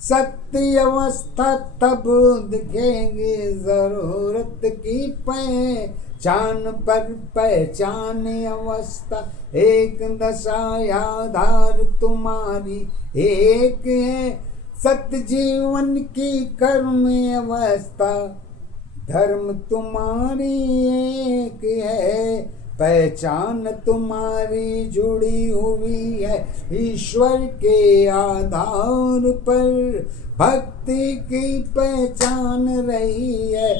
सत्य अवस्था तब दिखेंगे। जरूरत की पहचान पर पहचान अवस्था एक, दशा आधार तुम्हारी एक है। सत्य जीवन की कर्म अवस्था धर्म तुम्हारी एक है। पहचान तुम्हारी जुड़ी हुई है ईश्वर के आधार पर। भक्ति की पहचान रही है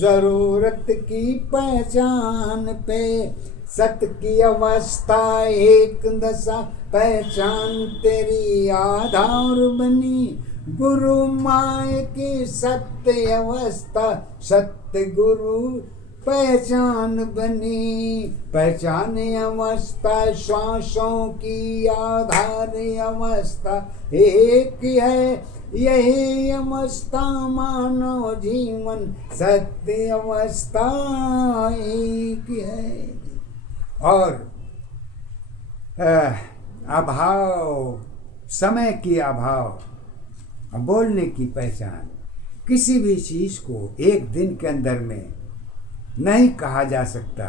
जरूरत की पहचान पे। सत्य की अवस्था एक, दशा पहचान तेरी आधार बनी। गुरु माय की सत्य अवस्था, सत्य गुरु पहचान बनी। पहचान अवस्था श्वासों की आधार अवस्था एक है। यही अवस्था मानव जीवन सत्य अवस्था एक है। और अभाव, समय की अभाव, बोलने की पहचान। किसी भी चीज़ को एक दिन के अंदर में नहीं कहा जा सकता।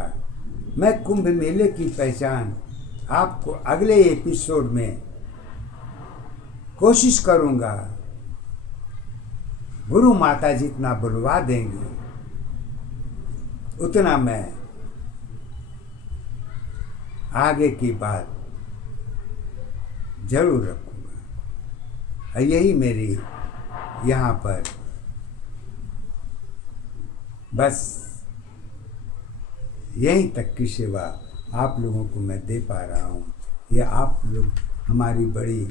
मैं कुंभ मेले की पहचान आपको अगले एपिसोड में कोशिश करूँगा। गुरु माता जितना बुलवा देंगी उतना मैं आगे की बात जरूर रखूँगा। यही मेरी यहाँ पर बस यहीं तक की सेवा आप लोगों को मैं दे पा रहा हूँ। ये आप लोग हमारी बड़ी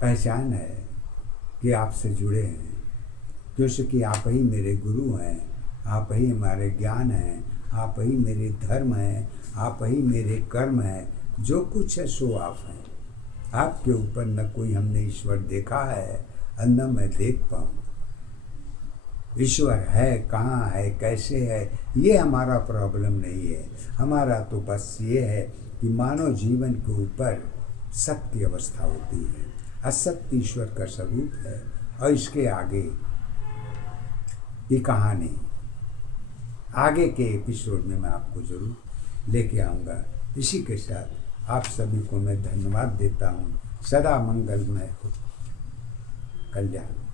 पहचान है कि आपसे जुड़े हैं, क्योंकि आप ही मेरे गुरु हैं, आप ही हमारे ज्ञान हैं, आप ही मेरे धर्म हैं, आप ही मेरे कर्म हैं। जो कुछ है सो आप हैं। आपके ऊपर न कोई हमने ईश्वर देखा है और न मैं देख पाऊँ। ईश्वर है, कहाँ है, कैसे है, ये हमारा प्रॉब्लम नहीं है। हमारा तो बस ये है कि मानव जीवन के ऊपर सत्य अवस्था होती है। असत्य ईश्वर का स्वरूप है और इसके आगे की कहानी आगे के एपिसोड में मैं आपको ज़रूर लेके आऊँगा। इसी के साथ आप सभी को मैं धन्यवाद देता हूँ। सदा मंगलमय हो। कल्याण।